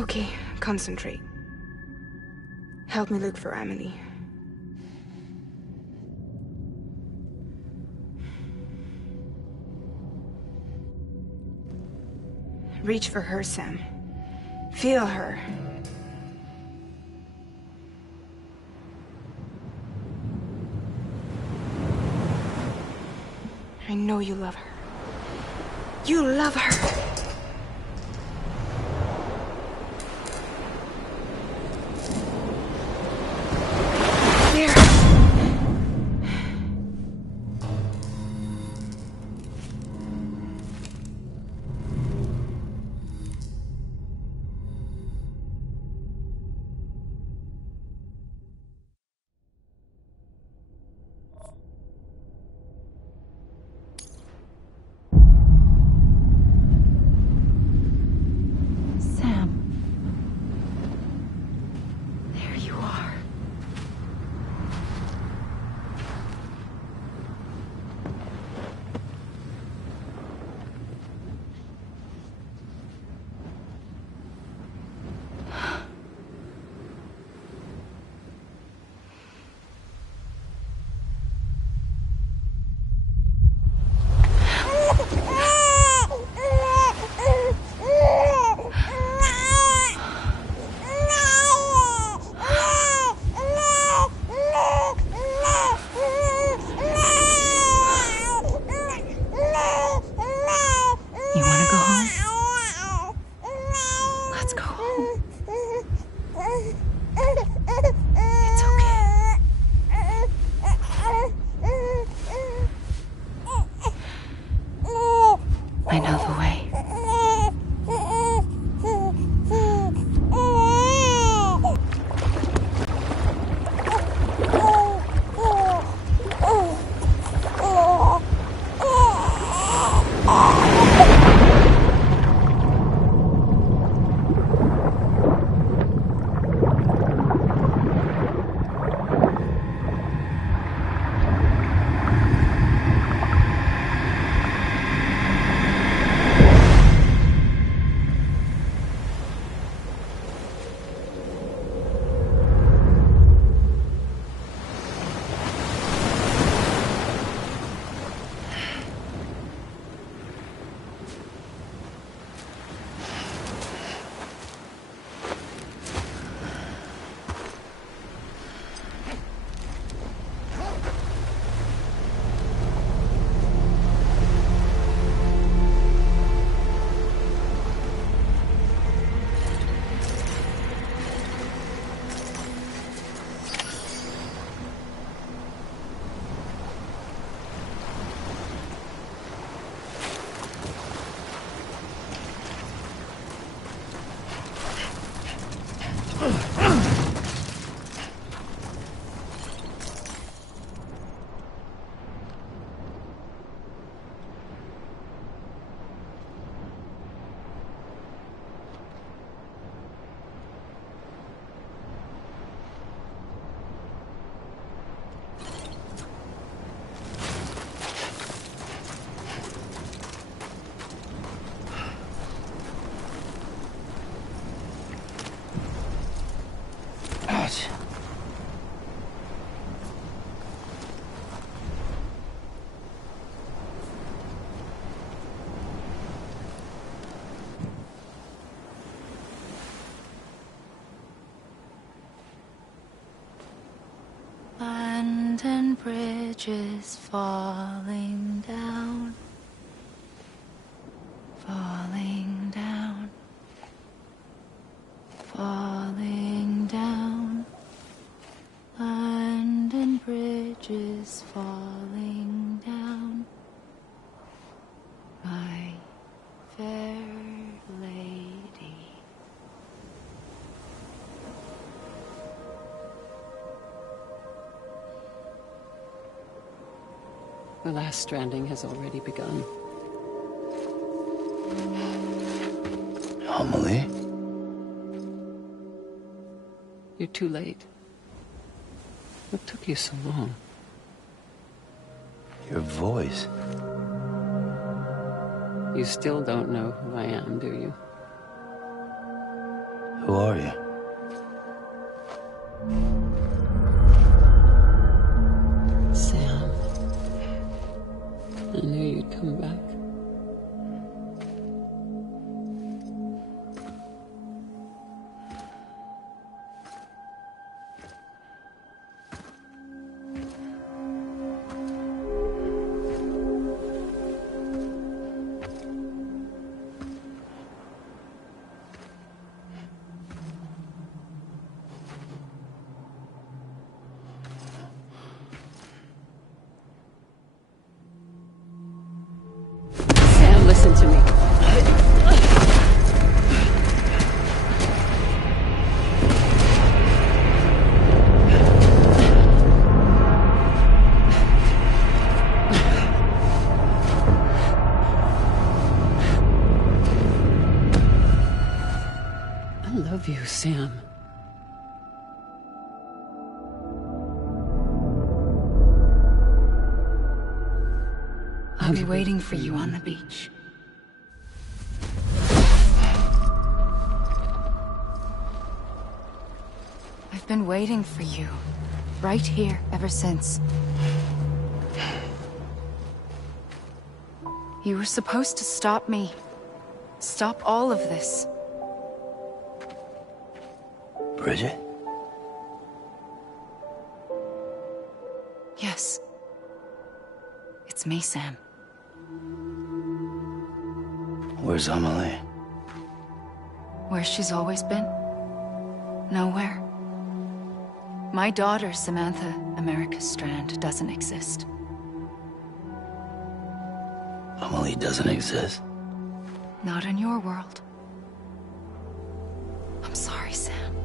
Okay, concentrate. Help me look for Emily. Reach for her, Sam. Feel her. I know you love her. You love her! There! I know the way. London Bridge is falling down, falling down, falling down. London Bridge is falling down, my fair lady. The last stranding has already begun. Amelie? You're too late. What took you so long? Your voice. You still don't know who I am, do you? Who are you? Sam. I knew you'd come back. Sam, listen to me. I love you, Sam. I'll be waiting for you on the beach. I've been waiting for you, right here, ever since. You were supposed to stop me. Stop all of this. Bridget? Yes. It's me, Sam. Where's Amelie? Where she's always been? Nowhere. My daughter, Samantha America Strand, doesn't exist. Amelie doesn't exist. Not in your world. I'm sorry, Sam.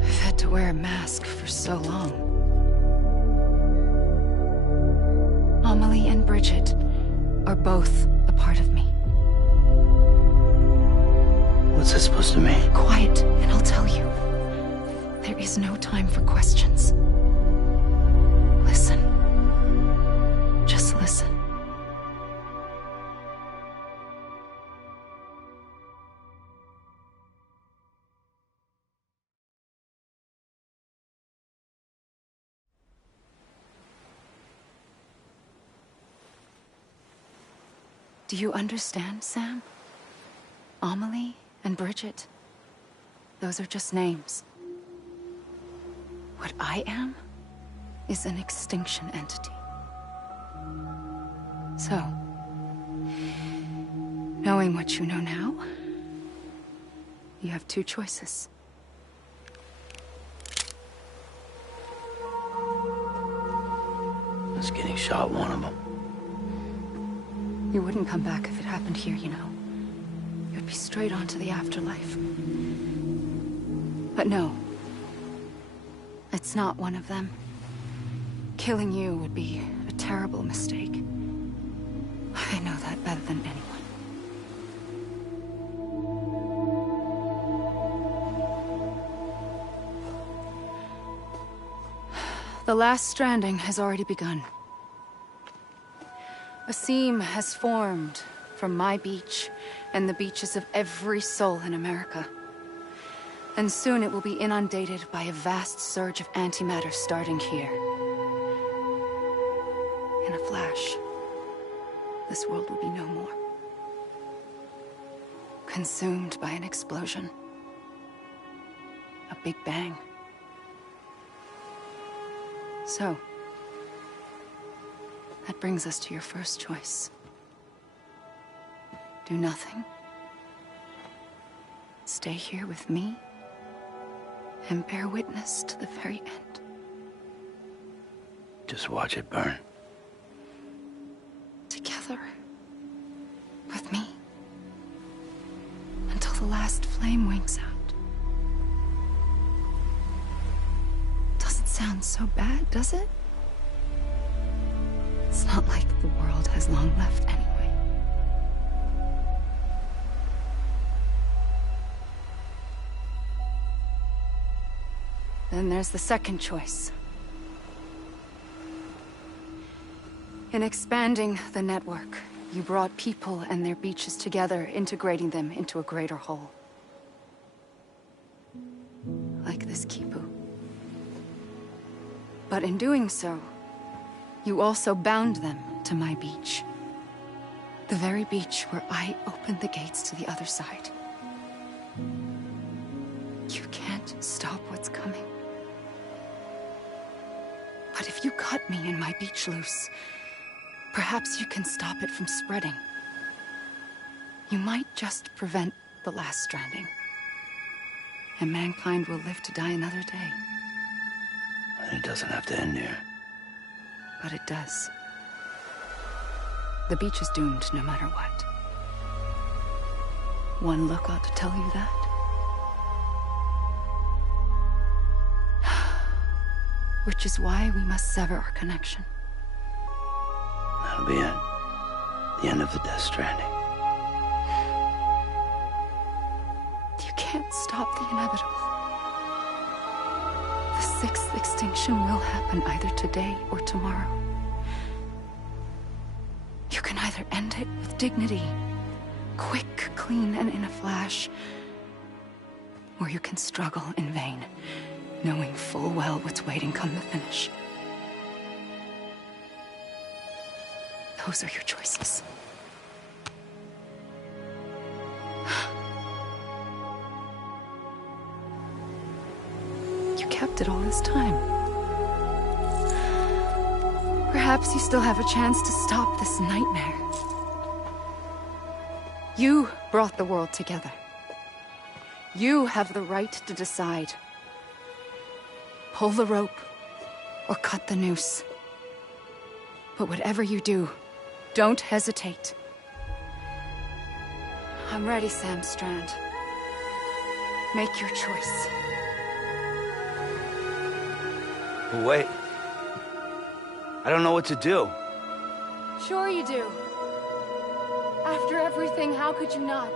I've had to wear a mask for so long. Amelie and Bridget are both a part of me. What's that supposed to mean? Quiet, and I'll tell you. There is no time for questions. Listen. Just listen. Do you understand, Sam? Amelie and Bridget, those are just names. What I am is an extinction entity. So, knowing what you know now, you have two choices. Is getting shot one of them? You wouldn't come back if it happened here, you know. You'd be straight on to the afterlife. But no. It's not one of them. Killing you would be a terrible mistake. I know that better than anyone. The last stranding has already begun. A seam has formed from my beach and the beaches of every soul in America. And soon it will be inundated by a vast surge of antimatter starting here. In a flash, this world will be no more. Consumed by an explosion. A big bang. So, that brings us to your first choice. Do nothing. Stay here with me and bear witness to the very end. Just watch it burn. Together. With me. Until the last flame winks out. Doesn't sound so bad, does it? It's not like the world has long left anyway. Then there's the second choice. In expanding the network, You brought people and their beaches together, integrating them into a greater whole. Like this Kipu. But in doing so, you also bound them to my beach. The very beach where I opened the gates to the other side. You can't stop what's coming. But if you cut me and my beach loose, perhaps you can stop it from spreading. You might just prevent the last stranding. And mankind will live to die another day. And it doesn't have to end here. But it does. The beach is doomed no matter what. One look ought to tell you that. Which is why we must sever our connection. That'll be it. The end of the Death Stranding. You can't stop the inevitable. The sixth extinction will happen either today or tomorrow. You can either end it with dignity, quick, clean, and in a flash, or you can struggle in vain, knowing full well what's waiting come the finish. Those are your choices. You kept it all this time. Perhaps you still have a chance to stop this nightmare. You brought the world together. You have the right to decide. Pull the rope or cut the noose. But whatever you do, don't hesitate. I'm ready, Sam Strand. Make your choice. But wait. I don't know what to do. Sure you do. After everything, how could you not?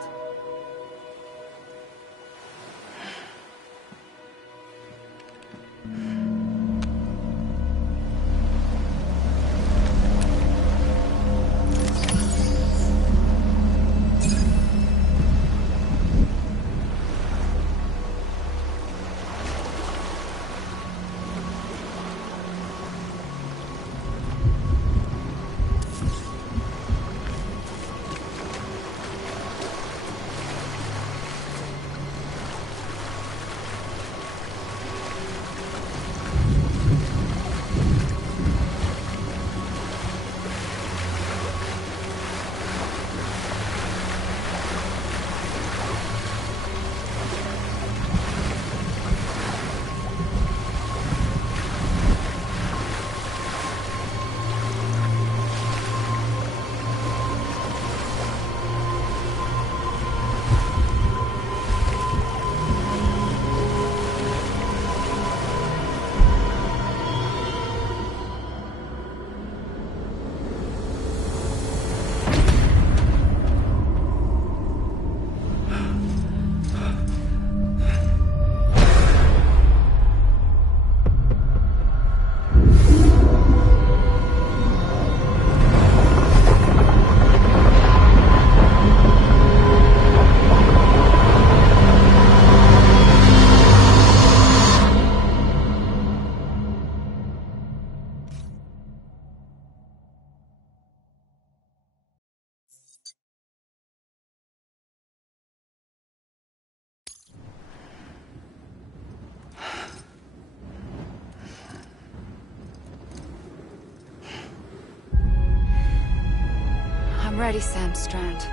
I'm ready, Sam Strand.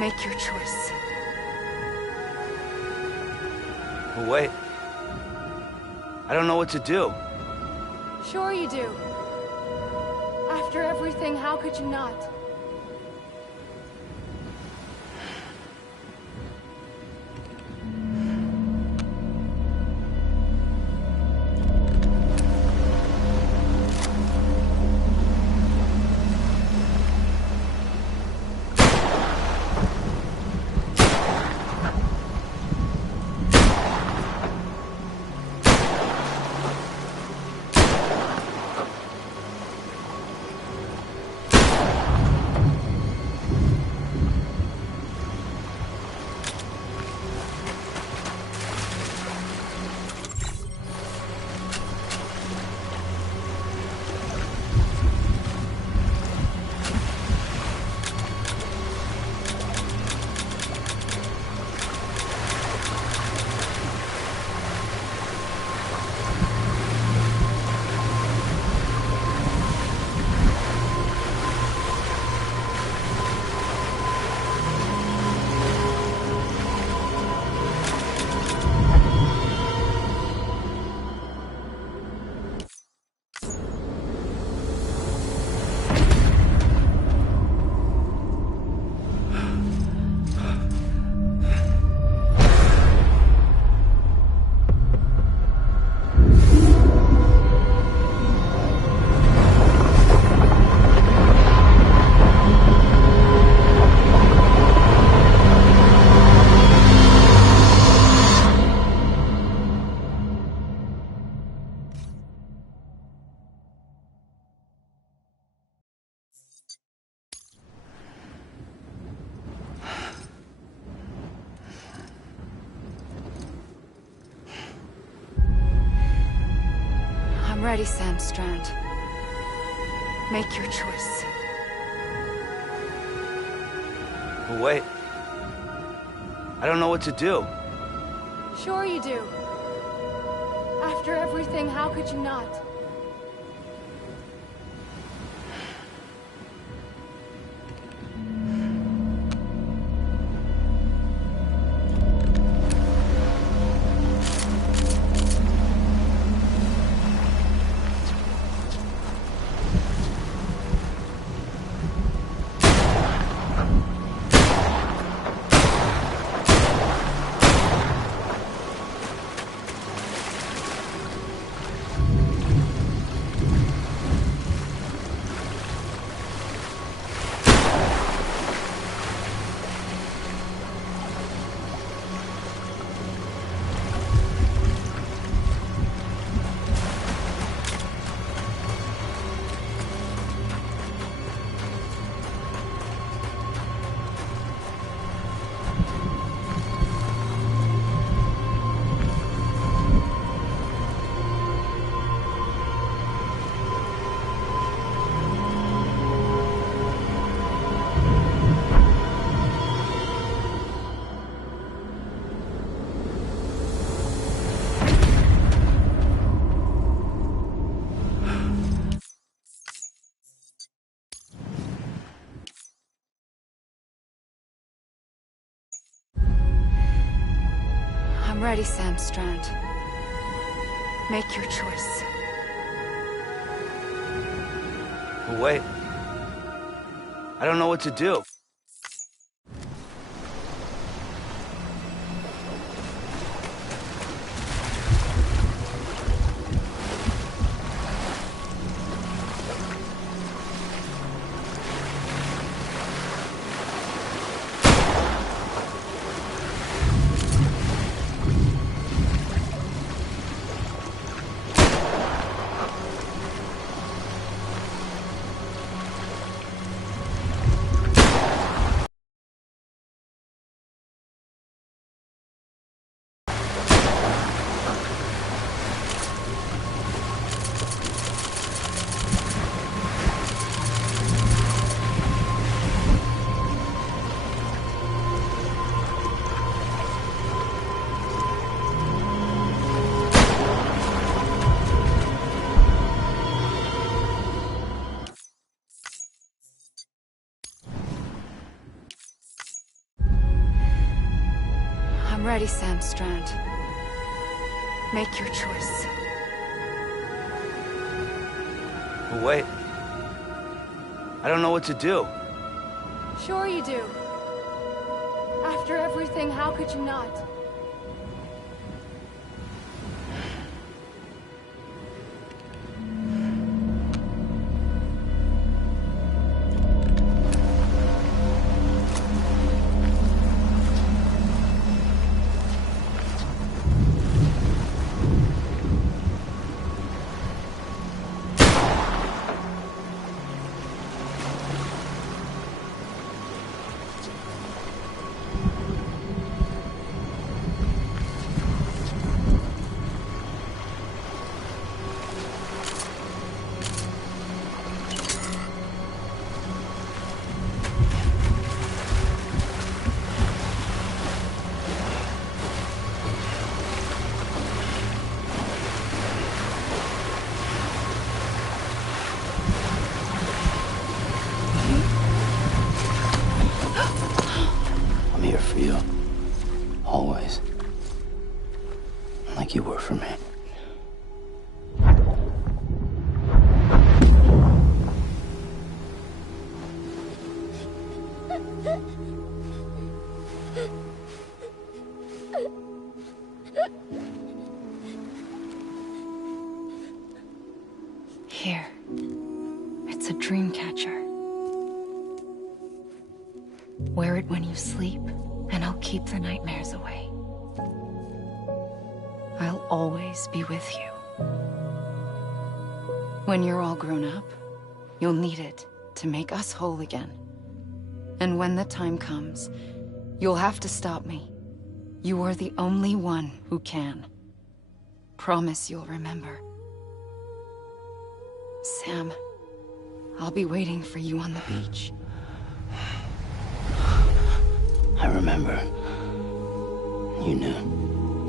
Make your choice. But wait. I don't know what to do. Sure you do. After everything, how could you not? ready, Sam Strand. Make your choice. But wait. I don't know what to do. Sure you do. After everything, how could you not? I'm ready, Sam Strand. Make your choice. But wait. I don't know what to do. I'm ready, Sam Strand. Make your choice. But wait. I don't know what to do. Sure you do. After everything, how could you not? I'm here for you. Always. Like you were for me. Here. It's a dream catcher. Wear it when you sleep, and I'll keep the nightmares away. I'll always be with you. When you're all grown up, you'll need it to make us whole again. And when the time comes, you'll have to stop me. You are the only one who can. Promise you'll remember. Sam, I'll be waiting for you on the beach. I remember. You knew.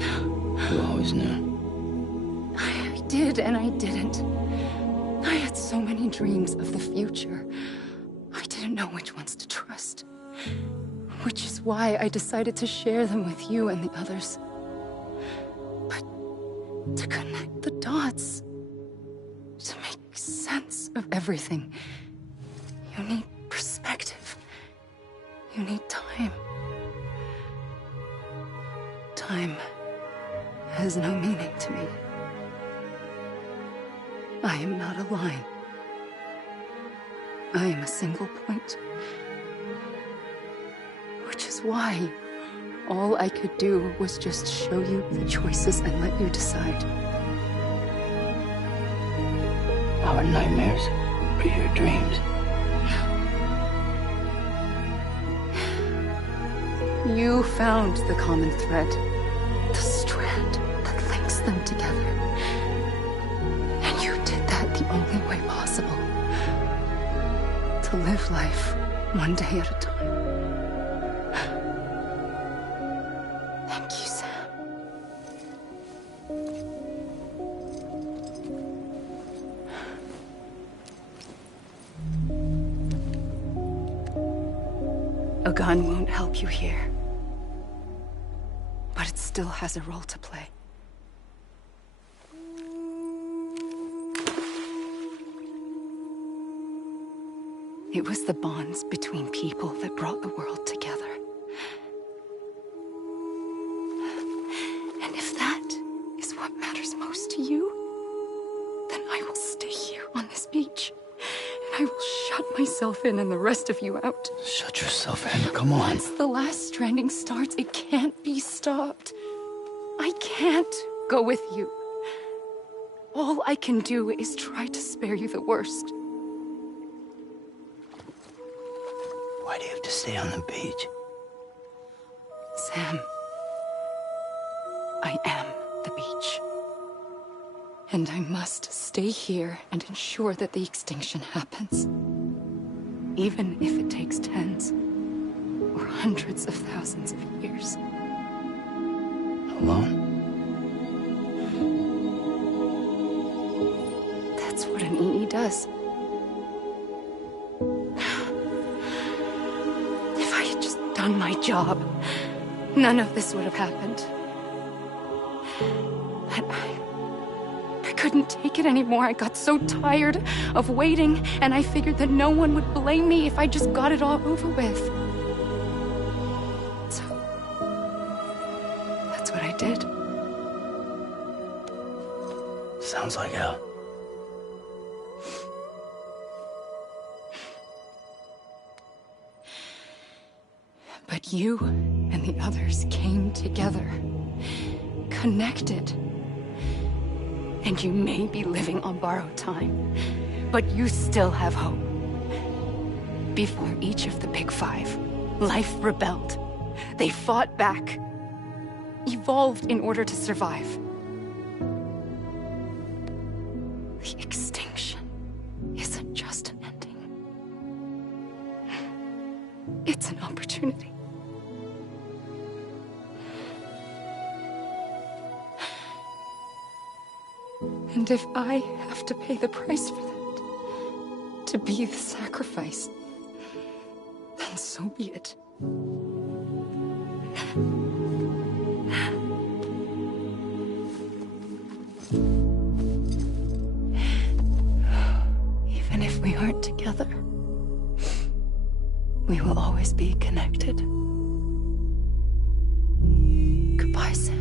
You always knew. I did and I didn't. I had so many dreams of the future. I didn't know which ones to trust. Which is why I decided to share them with you and the others. But to connect the dots, to make sense of everything, you need perspective. You need time. Time has no meaning to me. I am not a line. I am a single point. Which is why all I could do was just show you the choices and let you decide. Our nightmares or your dreams? You found the common thread, the strand that links them together. And you did that the only way possible. To live life one day at a time. Thank you, Sam. A gun won't help you here. But it still has a role to play. It was the bonds between people that brought the world together. And if that is what matters most to you, then I will stay here on this beach. And I will shut myself in and the rest of you out. Shut yourself in, come on. Once the last stranding starts, it can't be stopped. I can't go with you. All I can do is try to spare you the worst. Why do you have to stay on the beach? Sam, I am the beach. And I must stay here and ensure that the extinction happens. Even if it takes tens or hundreds of thousands of years. Alone? That's what an EE does. If I had just done my job, none of this would have happened. But I couldn't take it anymore. I got so tired of waiting, and I figured that no one would blame me if I just got it all over with. So, that's what I did. Sounds like hell. But you and the others came together, connected. And you may be living on borrowed time, but you still have hope. Before each of the Big Five, life rebelled. They fought back, evolved in order to survive. The extinction isn't just an ending. It's an opportunity. And if I have to pay the price for that, to be the sacrifice, then so be it. Even if we aren't together, we will always be connected. Goodbye, Sam.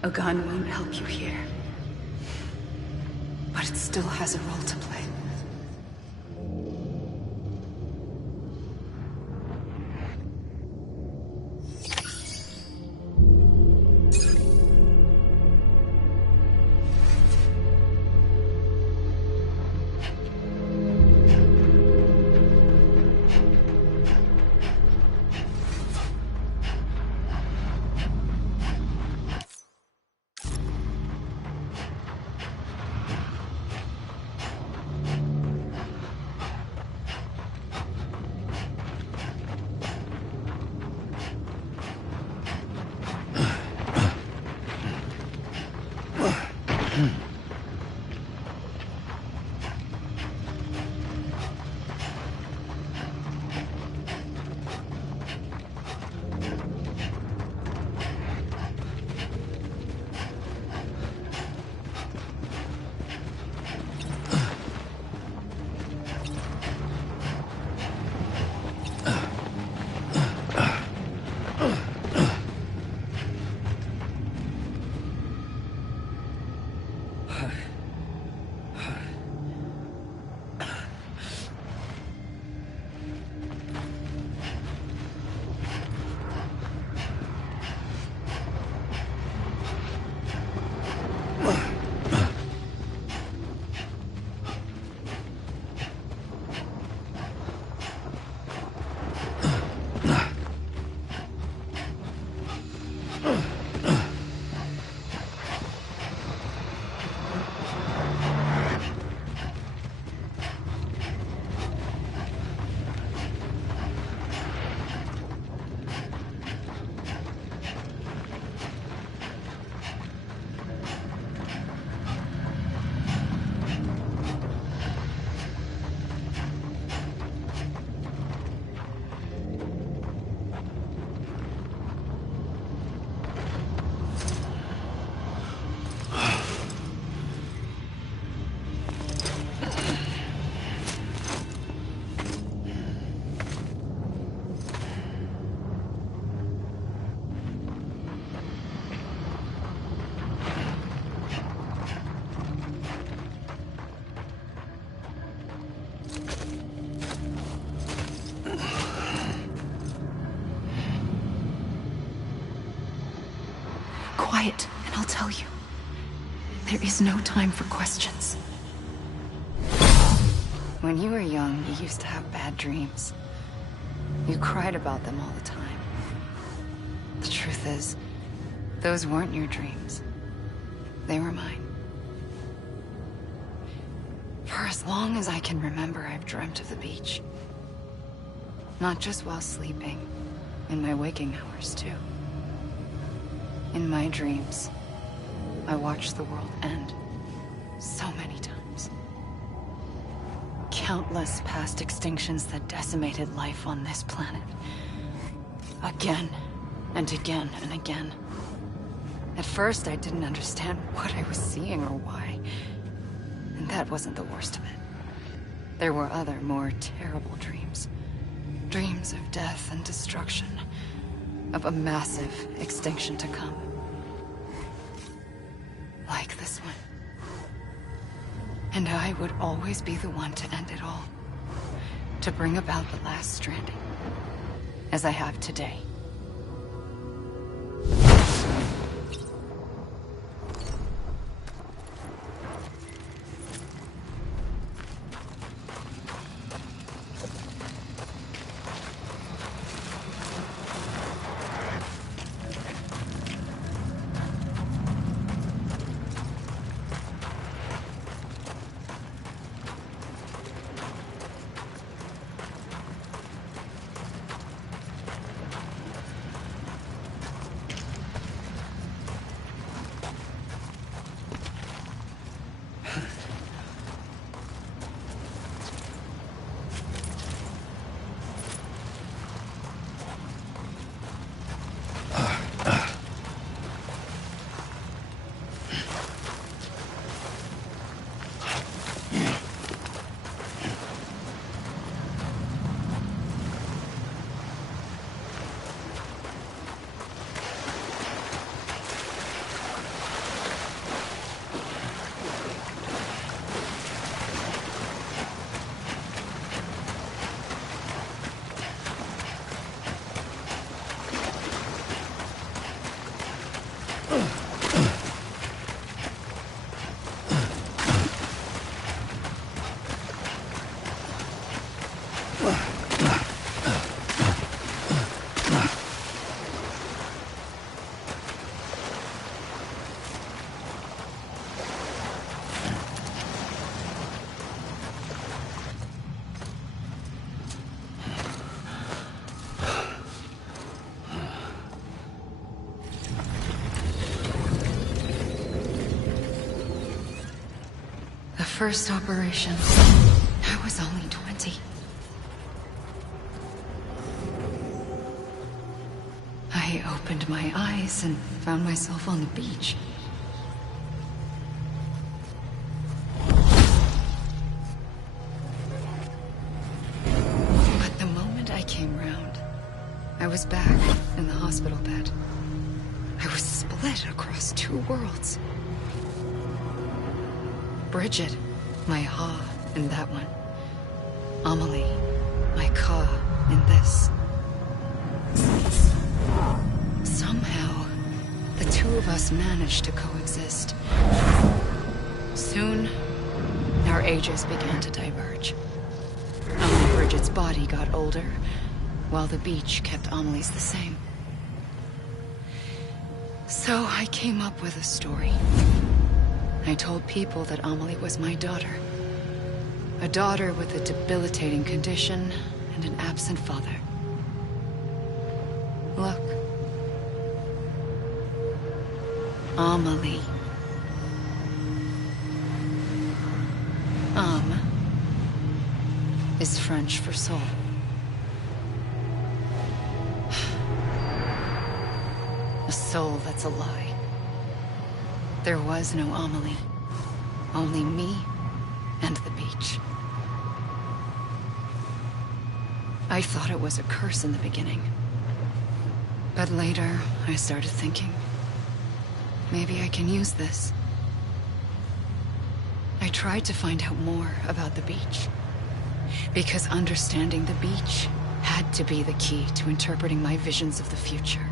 A gun won't help you here. But it still has a role to play. Quiet, and I'll tell you. There is no time for questions. When you were young, you used to have bad dreams. You cried about them all the time. The truth is, those weren't your dreams. They were mine. For as long as I can remember, I've dreamt of the beach. Not just while sleeping, in my waking hours, too. In my dreams, I watched the world end so many times. Countless past extinctions that decimated life on this planet. Again, and again, and again. At first, I didn't understand what I was seeing or why. And that wasn't the worst of it. There were other, more terrible dreams. Dreams of death and destruction. Of a massive extinction to come. Like this one. And I would always be the one to end it all. To bring about the last stranding. As I have today. first operation, I was only 20. I opened my eyes and found myself on the beach. But the moment I came round, I was back in the hospital bed. I was split across two worlds. Bridget, my Ha in that one. Amelie, my Ka in this. Somehow, the two of us managed to coexist. Soon, our ages began to diverge. Bridget's body got older, while the beach kept Amelie's the same. So I came up with a story. I told people that Amelie was my daughter. A daughter with a debilitating condition and an absent father. Look. Amelie. Âme is French for soul. A soul that's a lie. There was no Amelie. Only me and the beach. I thought it was a curse in the beginning. But later, I started thinking, maybe I can use this. I tried to find out more about the beach. Because understanding the beach had to be the key to interpreting my visions of the future.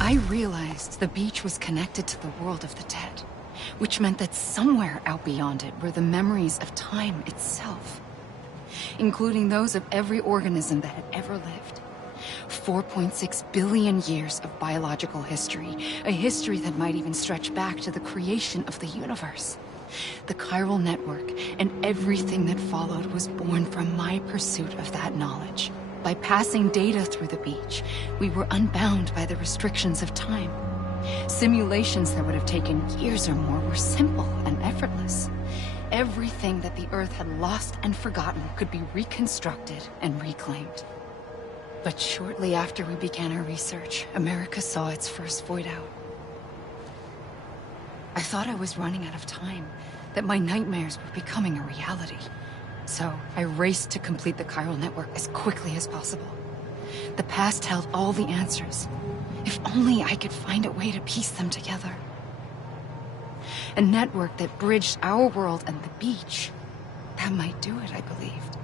I realized the beach was connected to the world of the dead, which meant that somewhere out beyond it were the memories of time itself, including those of every organism that had ever lived. 4.6 billion years of biological history, a history that might even stretch back to the creation of the universe. The chiral network and everything that followed was born from my pursuit of that knowledge. By passing data through the beach, we were unbound by the restrictions of time. Simulations that would have taken years or more were simple and effortless. Everything that the Earth had lost and forgotten could be reconstructed and reclaimed. But shortly after we began our research, America saw its first void out. I thought I was running out of time, that my nightmares were becoming a reality. So I raced to complete the chiral network as quickly as possible. The past held all the answers. If only I could find a way to piece them together. A network that bridged our world and the beach. That might do it, I believed.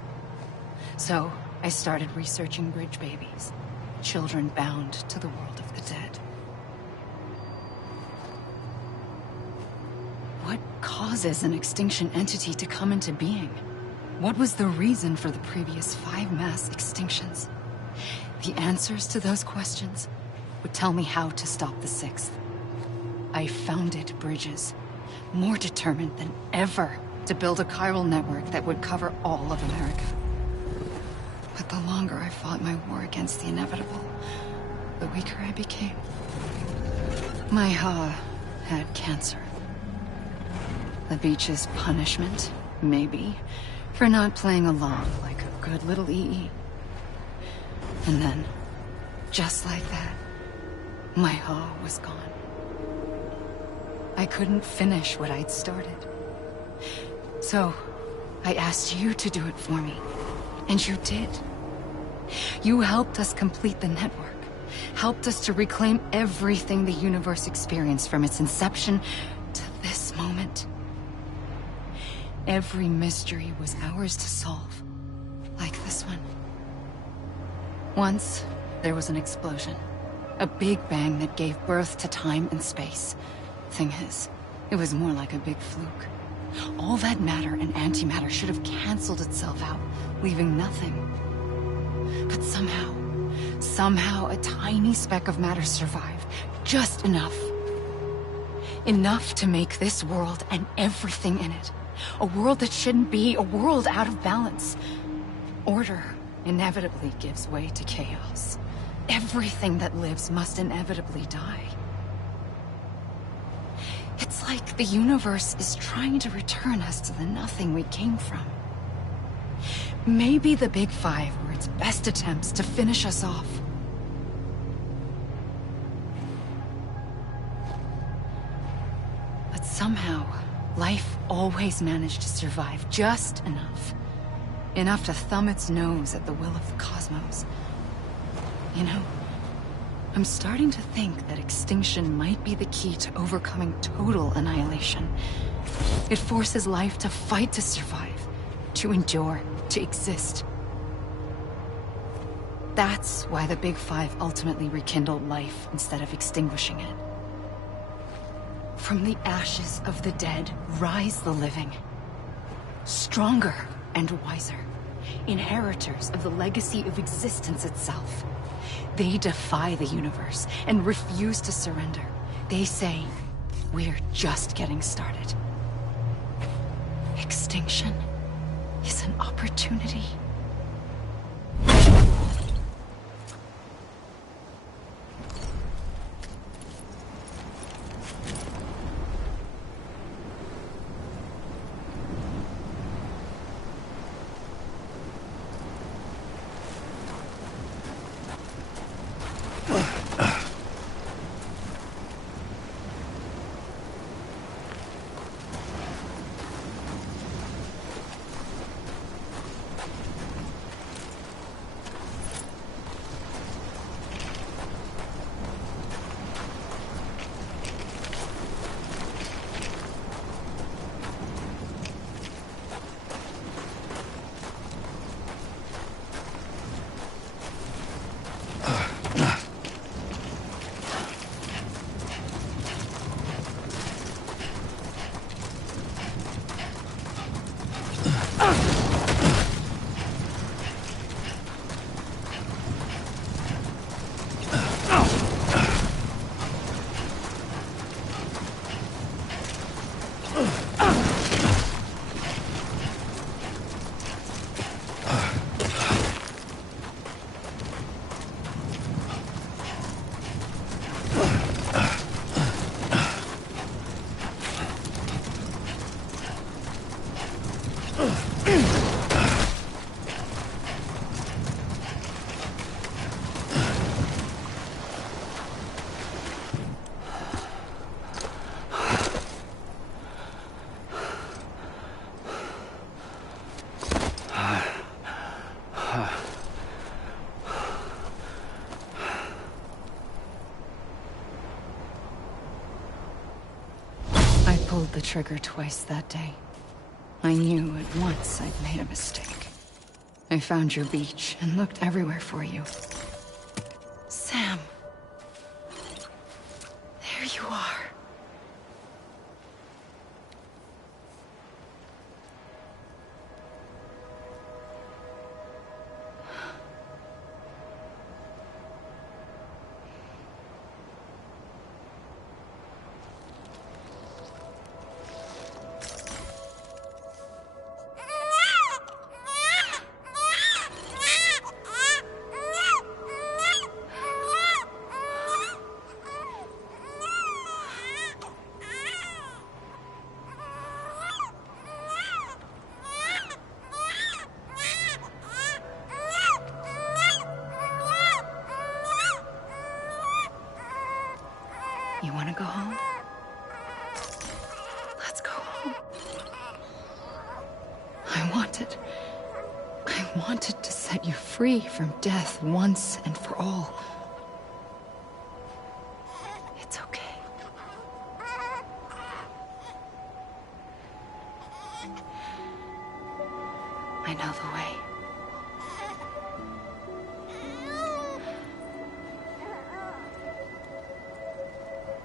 So, I started researching bridge babies. Children bound to the world of the dead. What causes an extinction entity to come into being? What was the reason for the previous 5 mass extinctions? The answers to those questions would tell me how to stop the 6th. I founded bridges, more determined than ever to build a chiral network that would cover all of America. But the longer I fought my war against the inevitable, the weaker I became. My Ha had cancer. The beach's punishment, maybe, for not playing along like a good little EE. And then, just like that, my Ha was gone. I couldn't finish what I'd started. So, I asked you to do it for me. And you did. You helped us complete the network. Helped us to reclaim everything the universe experienced from its inception to this moment. Every mystery was ours to solve. Like this one. Once, there was an explosion. A big bang that gave birth to time and space. Thing is, it was more like a big fluke. All that matter and antimatter should have canceled itself out, leaving nothing. But somehow a tiny speck of matter survived. Just enough. Enough to make this world and everything in it. A world that shouldn't be, a world out of balance. Order inevitably gives way to chaos. Everything that lives must inevitably die. It's like the universe is trying to return us to the nothing we came from. Maybe the Big Five were its best attempts to finish us off. But somehow, life always managed to survive just enough. Enough to thumb its nose at the will of the cosmos. You know, I'm starting to think that extinction might be the key to overcoming total annihilation. It forces life to fight to survive, to endure, to exist. That's why the Big Five ultimately rekindled life instead of extinguishing it. From the ashes of the dead rise the living. Stronger and wiser. Inheritors of the legacy of existence itself. They defy the universe and refuse to surrender. They say, we're just getting started. Extinction is an opportunity. pulled the trigger twice that day. I knew at once I'd made a mistake. I found your beach and looked everywhere for you. Sam. There you are. You want to go home? Let's go home. I wanted to set you free from death once and for all. It's okay. I know the way.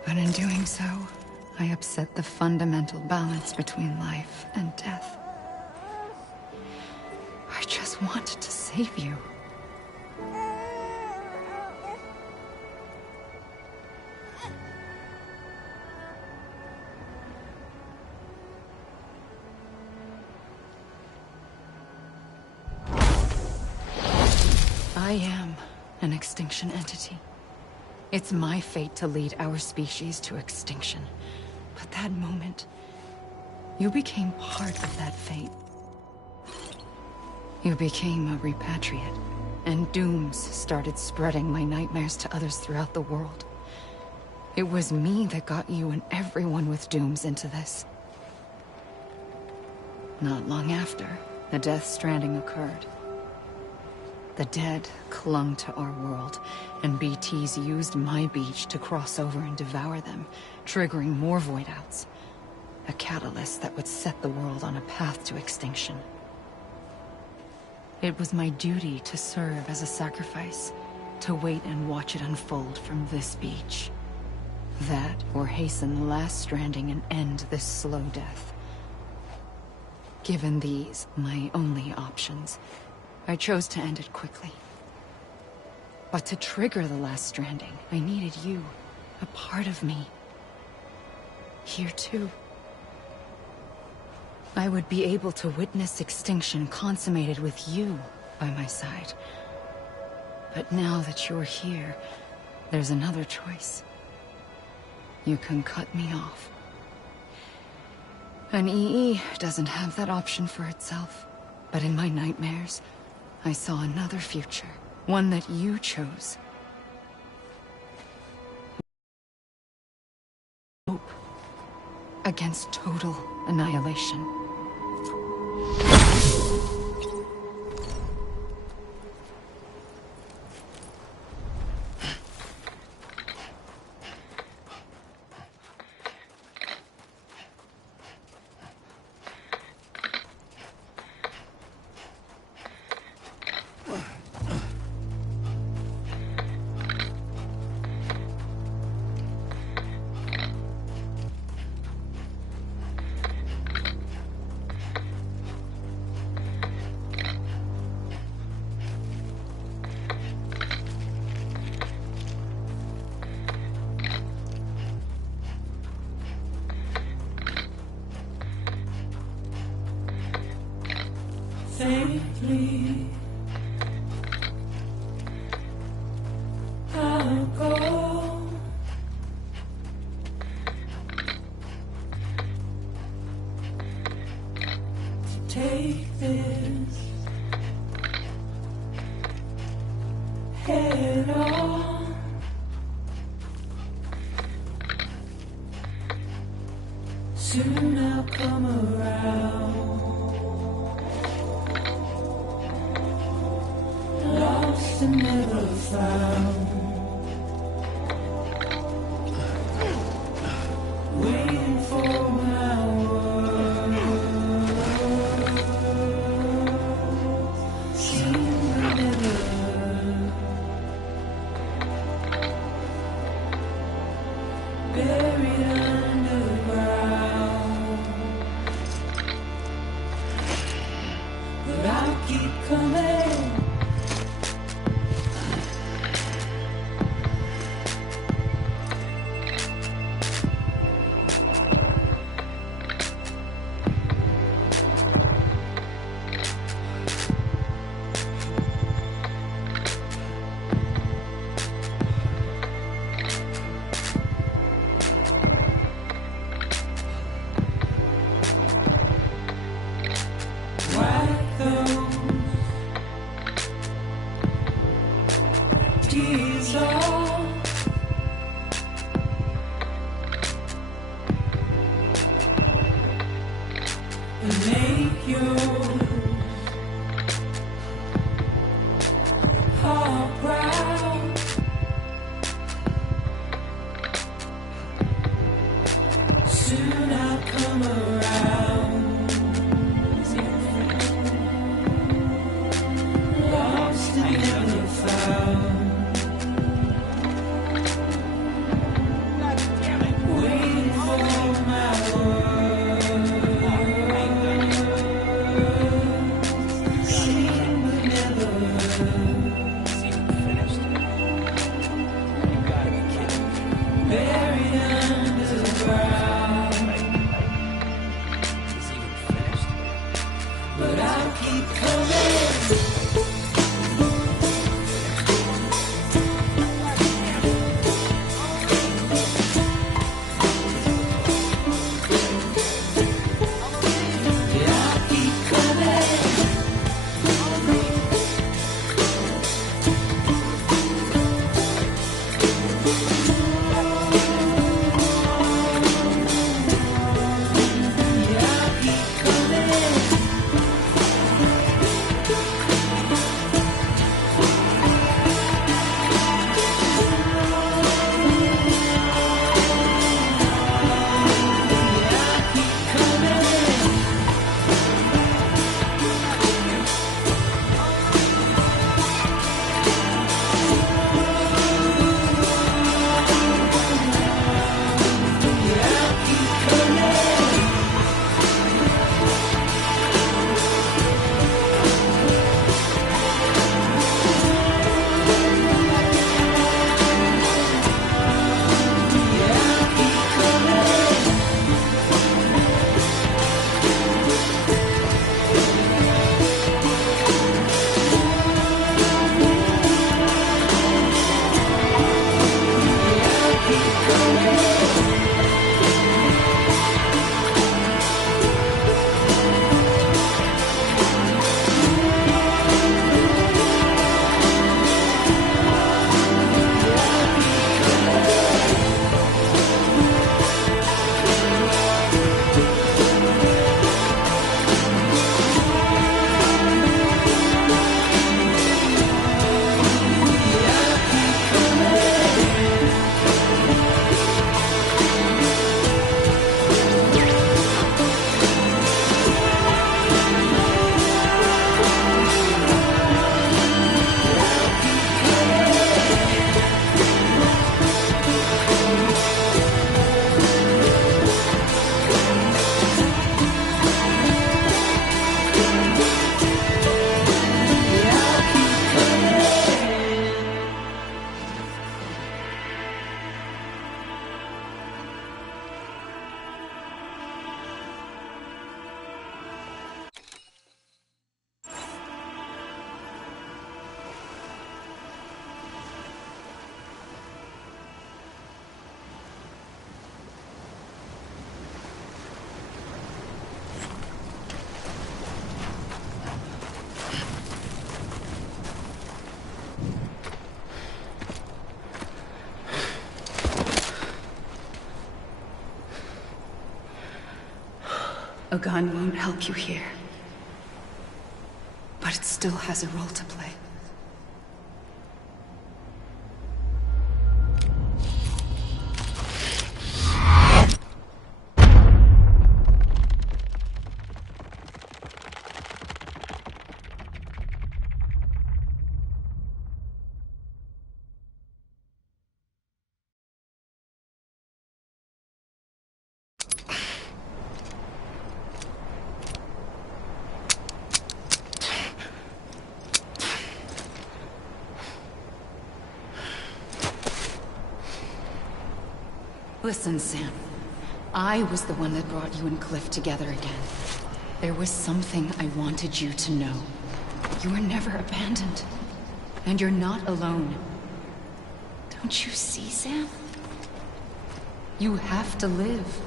But in doing so, I upset the fundamental balance between life and death. I just wanted to save you. I am an extinction entity. It's my fate to lead our species to extinction. But that moment, you became part of that fate. You became a repatriate, and dooms started spreading my nightmares to others throughout the world. It was me that got you and everyone with dooms into this. Not long after, the Death Stranding occurred. The dead clung to our world, and BTs used my beach to cross over and devour them, triggering more void outs. A catalyst that would set the world on a path to extinction. It was my duty to serve as a sacrifice, to wait and watch it unfold from this beach. That, or hasten the last stranding and end this slow death. Given these, my only options, I chose to end it quickly. But to trigger the last stranding, I needed you, a part of me. Here too. I would be able to witness extinction consummated with you by my side. But now that you're here, there's another choice. You can cut me off. An EE doesn't have that option for itself. But in my nightmares, I saw another future. One that you chose. Hope against total annihilation. Safely, I'll go. To take this head on. Soon I'll come around. Lost and never found. Waiting for my are proud. Soon I'll come around. Lost and never found. Waiting for my word. Seen but never heard. Buried underground. But I'll keep coming. A gun won't help you here. But it still has a role to play. Listen, Sam. I was the one that brought you and Cliff together again. There was something I wanted you to know. You were never abandoned. And you're not alone. Don't you see, Sam? You have to live.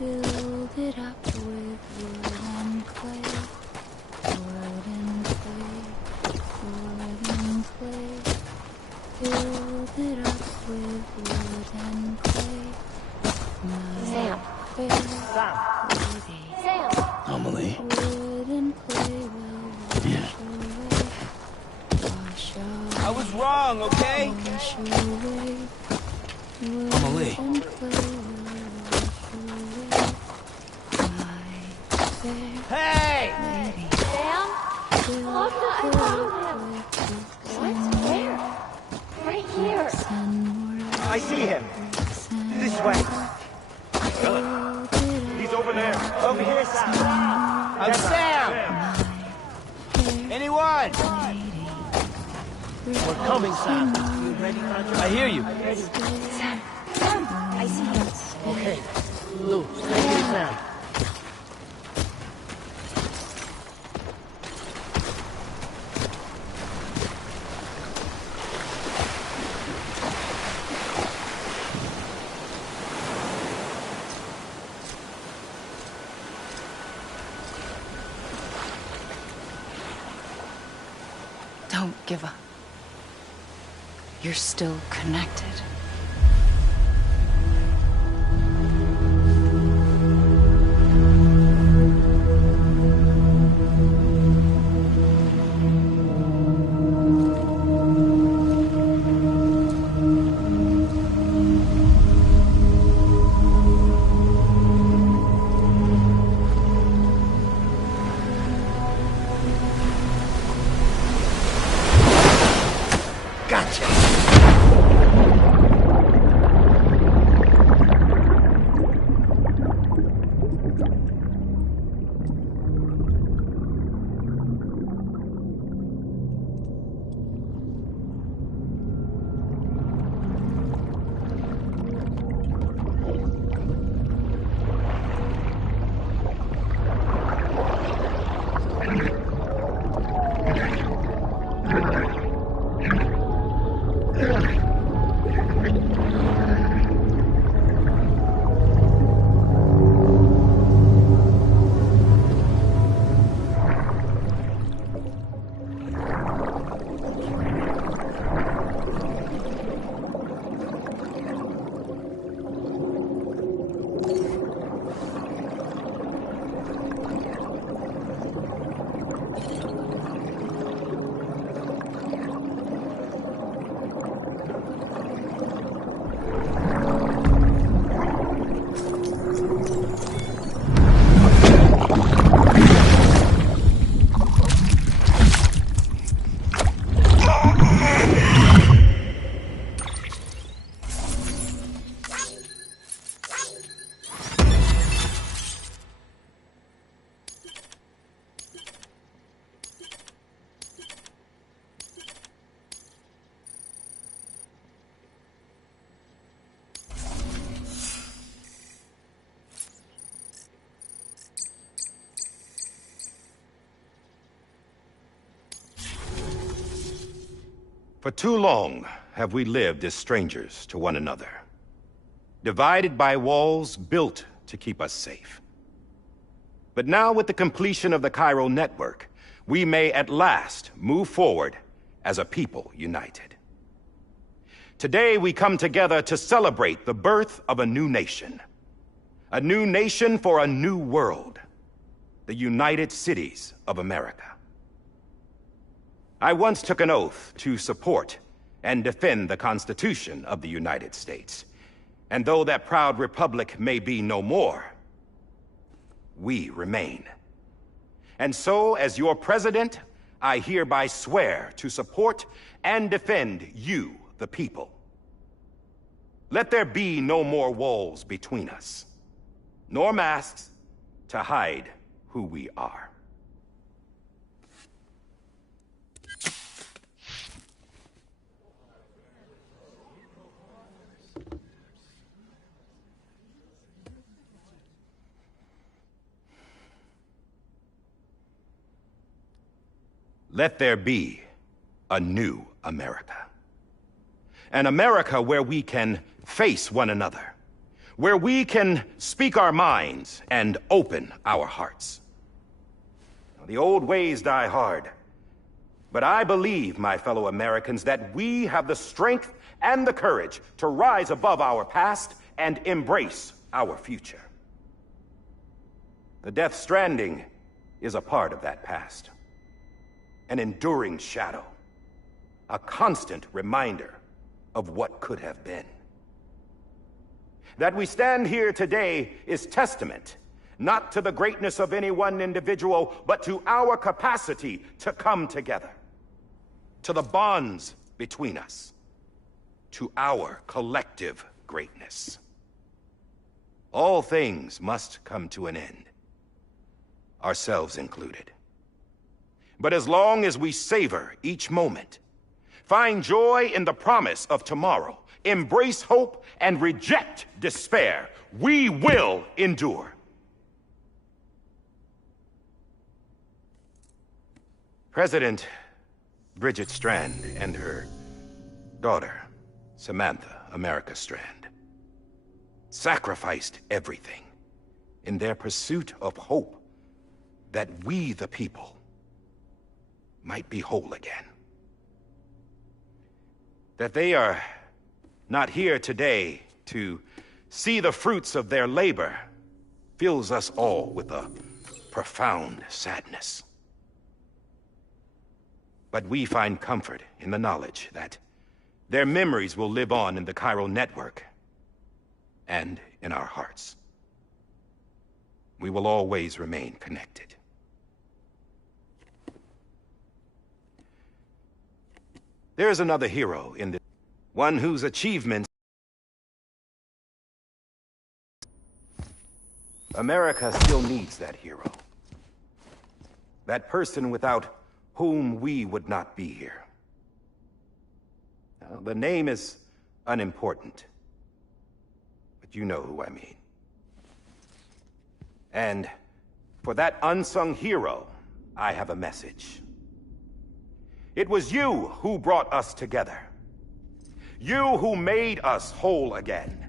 Build it up with wood and clay. Wood and clay. Wood and clay. Build it up with wood and clay. Sam. Amelie? Wood and clay will Yeah. wash away. I was wrong, okay? Wash away. Wood Amelie. and clay will wash away. My fair Hey! lady. Sam? Build I it found up him. with What? Where? Right here. I see him. This way. He's over there. Over here, Sam. I'm Sam! Anyone? We're coming, Sam. You ready, Roger? I hear you. Sam, I see him. Okay. Lou, stay here, Sam. Don't give up. You're still connected. For too long have we lived as strangers to one another, divided by walls built to keep us safe. But now, with the completion of the Cairo network, we may at last move forward as a people united. Today we come together to celebrate the birth of a new nation for a new world, the United Cities of America. I once took an oath to support and defend the Constitution of the United States. And though that proud republic may be no more, we remain. And so, as your president, I hereby swear to support and defend you, the people. Let there be no more walls between us, nor masks to hide who we are. Let there be a new America. An America where we can face one another, where we can speak our minds and open our hearts. Now, the old ways die hard, but I believe, my fellow Americans, that we have the strength and the courage to rise above our past and embrace our future. The Death Stranding is a part of that past. An enduring shadow. A constant reminder of what could have been. That we stand here today is testament, not to the greatness of any one individual, but to our capacity to come together. To the bonds between us. To our collective greatness. All things must come to an end. Ourselves included. But as long as we savor each moment, find joy in the promise of tomorrow, embrace hope, and reject despair, we will endure. President Bridget Strand and her daughter, Samantha America Strand, sacrificed everything in their pursuit of hope that we, the people, might be whole again. That they are not here today to see the fruits of their labor fills us all with a profound sadness. But we find comfort in the knowledge that their memories will live on in the chiral network and in our hearts. We will always remain connected. There is another hero in this, one whose achievements America still needs that hero. That person without whom we would not be here. Now, the name is unimportant, but you know who I mean. And for that unsung hero, I have a message. It was you who brought us together. You who made us whole again.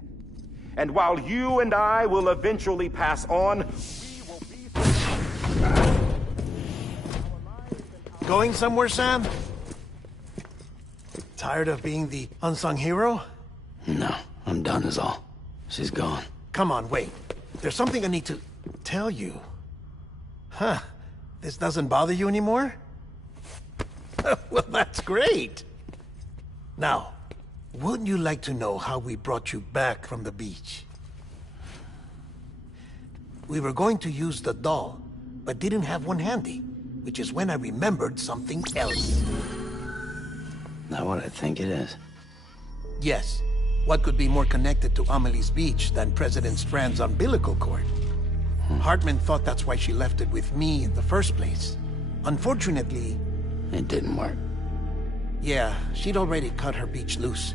And while you and I will eventually pass on, we will be... Going somewhere, Sam? Tired of being the unsung hero? No, I'm done is all. She's gone. Come on, wait. There's something I need to tell you. Huh. This doesn't bother you anymore? Well, that's great. Now, wouldn't you like to know how we brought you back from the beach? We were going to use the doll, but didn't have one handy, which is when I remembered something else. Not what I think it is. Yes. What could be more connected to Amelie's beach than President Strand's umbilical cord? Hartman thought that's why she left it with me in the first place. Unfortunately... It didn't work. Yeah, she'd already cut her beach loose.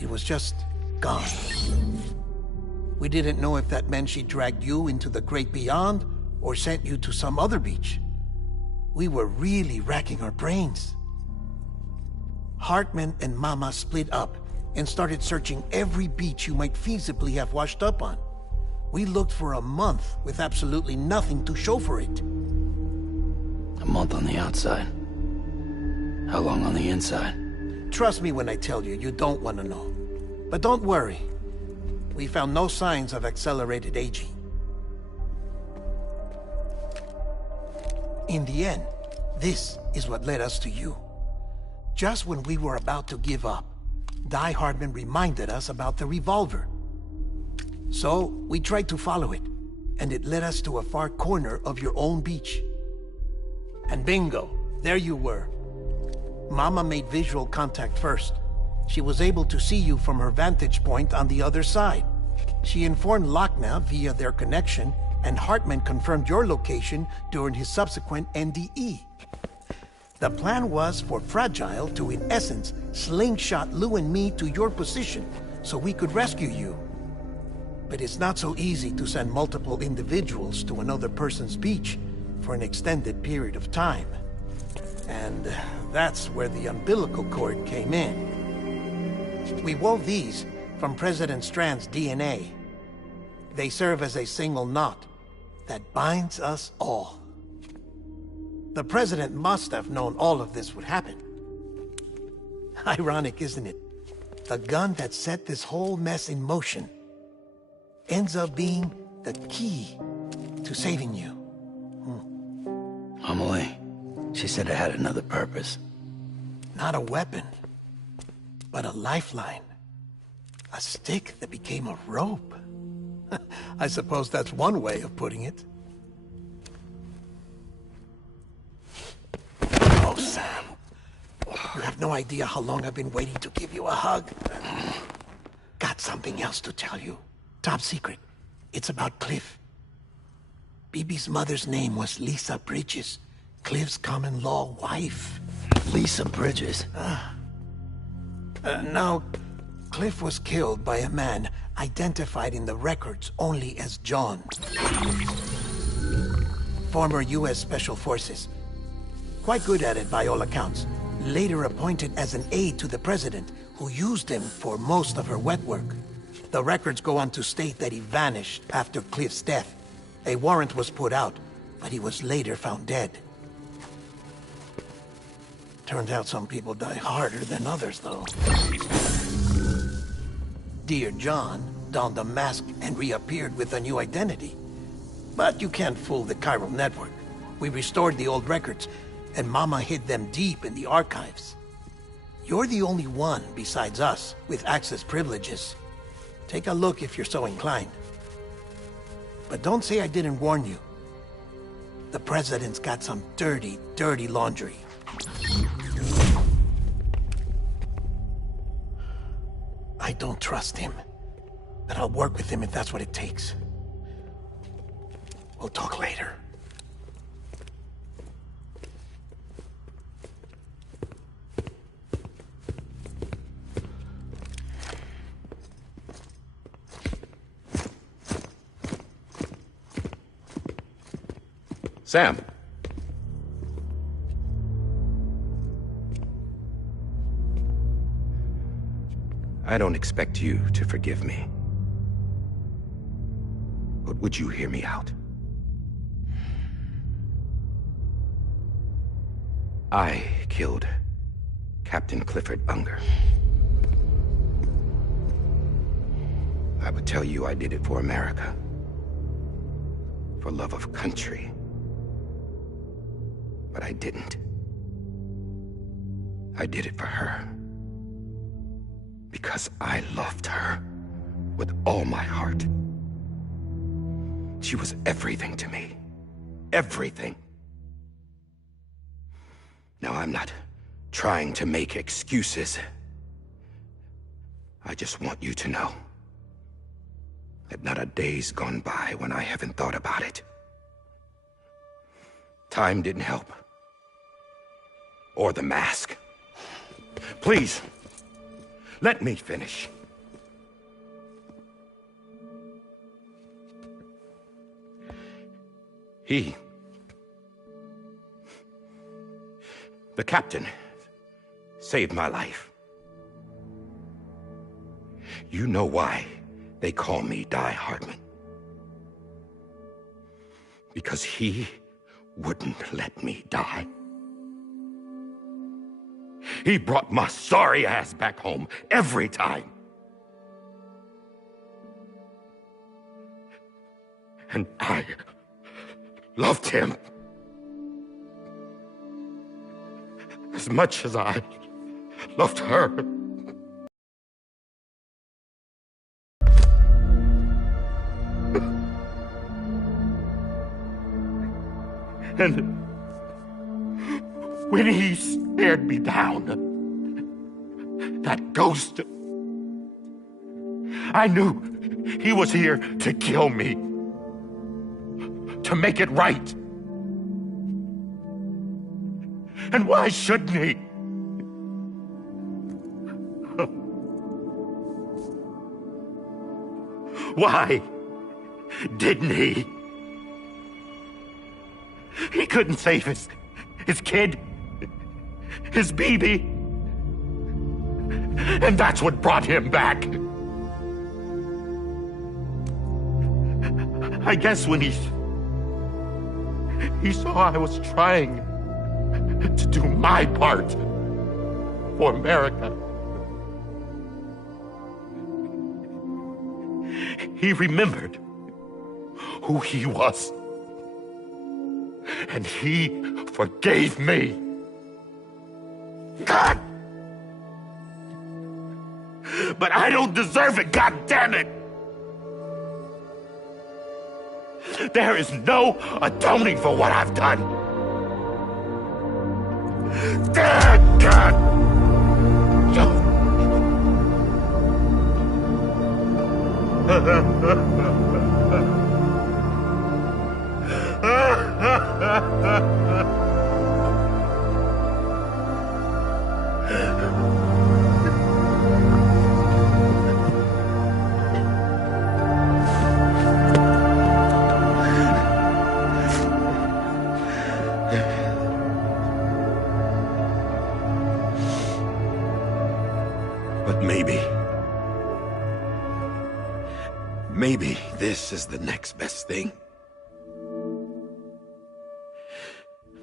It was just gone. We didn't know if that meant she dragged you into the great beyond or sent you to some other beach. We were really racking our brains. Hartman and Mama split up and started searching every beach you might feasibly have washed up on. We looked for a month with absolutely nothing to show for it. A month on the outside. How long on the inside? Trust me when I tell you, you don't want to know. But don't worry. We found no signs of accelerated aging. In the end, this is what led us to you. Just when we were about to give up, Die Hartman reminded us about the revolver. So, we tried to follow it, and it led us to a far corner of your own beach. And bingo, there you were. Mama made visual contact first. She was able to see you from her vantage point on the other side. She informed Lochna via their connection, and Hartman confirmed your location during his subsequent NDE. The plan was for Fragile to, in essence, slingshot Lou and me to your position so we could rescue you. But it's not so easy to send multiple individuals to another person's beach for an extended period of time. And that's where the umbilical cord came in. We wove these from President Strand's DNA. They serve as a single knot that binds us all. The President must have known all of this would happen. Ironic, isn't it? The gun that set this whole mess in motion ends up being the key to saving you. Amelie, she said it had another purpose. Not a weapon, but a lifeline. A stick that became a rope. I suppose that's one way of putting it. Oh, Sam. You have no idea how long I've been waiting to give you a hug. Got something else to tell you. Top secret. It's about Cliff. Bibi's mother's name was Lisa Bridges, Cliff's common-law wife. Lisa Bridges? Now, Cliff was killed by a man identified in the records only as John. Former U.S. Special Forces. Quite good at it by all accounts. Later appointed as an aide to the President, who used him for most of her wet work. The records go on to state that he vanished after Cliff's death. A warrant was put out, but he was later found dead. Turned out some people die harder than others, though. Dear John donned a mask and reappeared with a new identity. But you can't fool the chiral network. We restored the old records, and Mama hid them deep in the archives. You're the only one, besides us, with access privileges. Take a look if you're so inclined. But don't say I didn't warn you. The President's got some dirty, dirty laundry. I don't trust him, but I'll work with him if that's what it takes. We'll talk later. Sam. I don't expect you to forgive me. But would you hear me out? I killed Captain Clifford Unger. I would tell you I did it for America. For love of country. But I didn't. I did it for her. Because I loved her with all my heart. She was everything to me. Everything. Now, I'm not trying to make excuses. I just want you to know that not a day's gone by when I haven't thought about it. Time didn't help. Or the mask. Please, let me finish. The captain, saved my life. You know why they call me Die Hardman. Because he wouldn't let me die. He brought my sorry ass back home every time. And I loved him as much as I loved her. And when he stared me down, that ghost, I knew he was here to kill me, to make it right. And why shouldn't he? Why didn't he? He couldn't save his kid, his baby. And that's what brought him back. I guess when he saw I was trying to do my part for America, he remembered who he was. And he forgave me. God! But I don't deserve it, God damn it! There is no atoning for what I've done. God! But maybe this is the next best thing.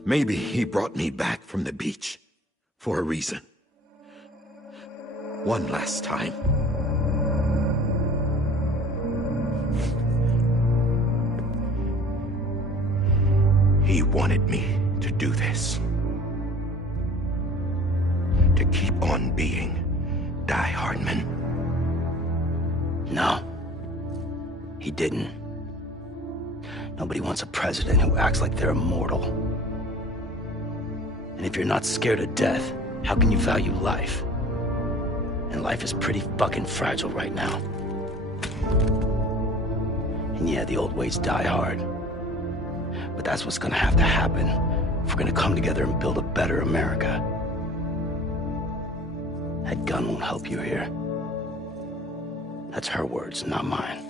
Maybe he brought me back from the beach for a reason. One last time. He wanted me to do this. To keep on being Die Hardman. No. He didn't. Nobody wants a president who acts like they're immortal. And if you're not scared of death, how can you value life? And life is pretty fucking fragile right now. And yeah, the old ways die hard. But that's what's gonna have to happen if we're gonna come together and build a better America. That gun won't help you here. That's her words, not mine.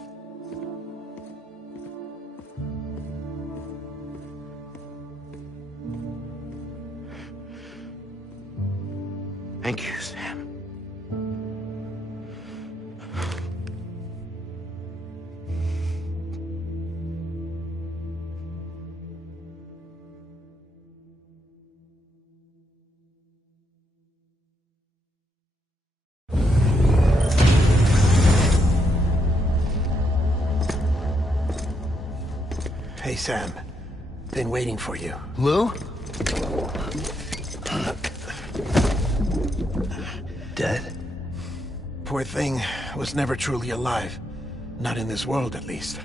Thank you, Sam. Hey, Sam. Been waiting for you. Lou? Dead? Poor thing was never truly alive. Not in this world, at least.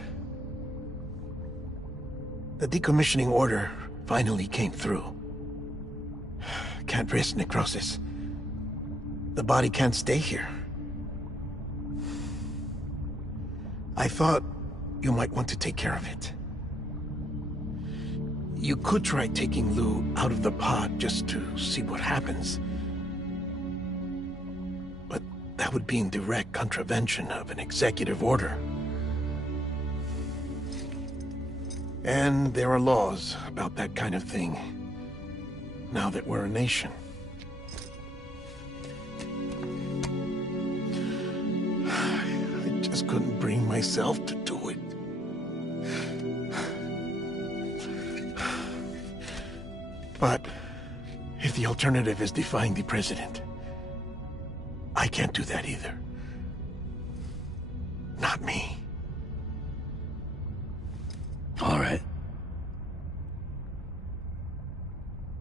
The decommissioning order finally came through. Can't risk necrosis. The body can't stay here. I thought you might want to take care of it. You could try taking Lou out of the pod just to see what happens. But that would be in direct contravention of an executive order. And there are laws about that kind of thing, now that we're a nation. I just couldn't bring myself to do it. But if the alternative is defying the president, I can't do that either. Not me. All right.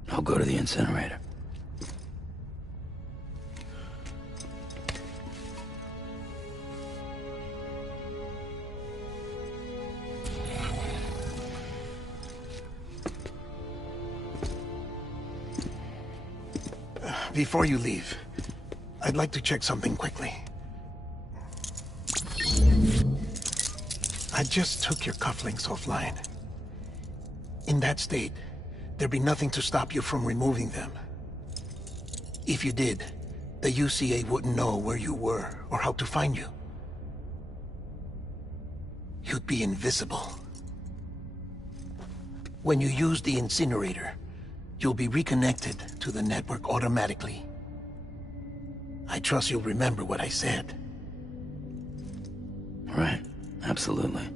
I'll go to the incinerator. Before you leave, I'd like to check something quickly. I just took your cufflinks offline. In that state, there'd be nothing to stop you from removing them. If you did, the UCA wouldn't know where you were or how to find you. You'd be invisible. When you use the incinerator, you'll be reconnected to the network automatically. I trust you'll remember what I said. Right, absolutely.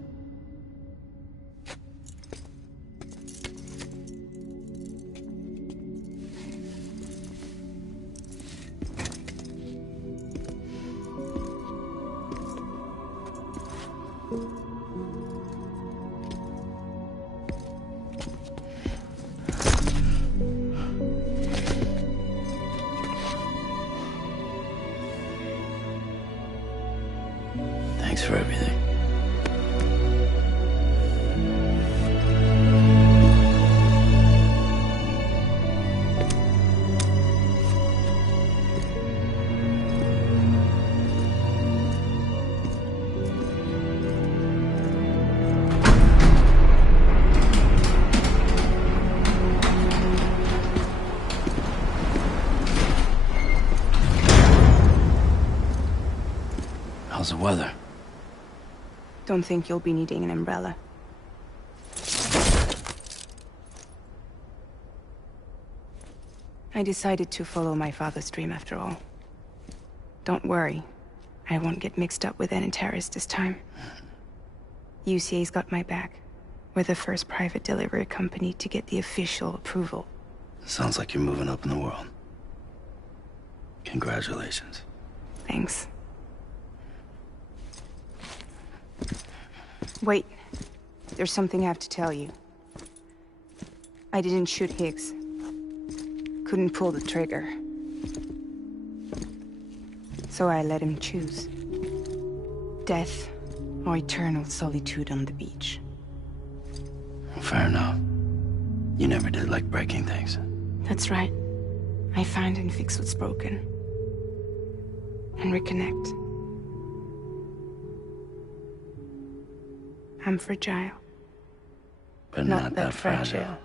How's the weather? Don't think you'll be needing an umbrella. I decided to follow my father's dream after all. Don't worry. I won't get mixed up with any terrorists this time. UCA's got my back. We're the first private delivery company to get the official approval. Sounds like you're moving up in the world. Congratulations. Thanks. Wait. There's something I have to tell you. I didn't shoot Higgs. Couldn't pull the trigger. So I let him choose. Death or eternal solitude on the beach. Fair enough. You never did like breaking things. That's right. I find and fix what's broken. And reconnect. I'm fragile. But not that fragile.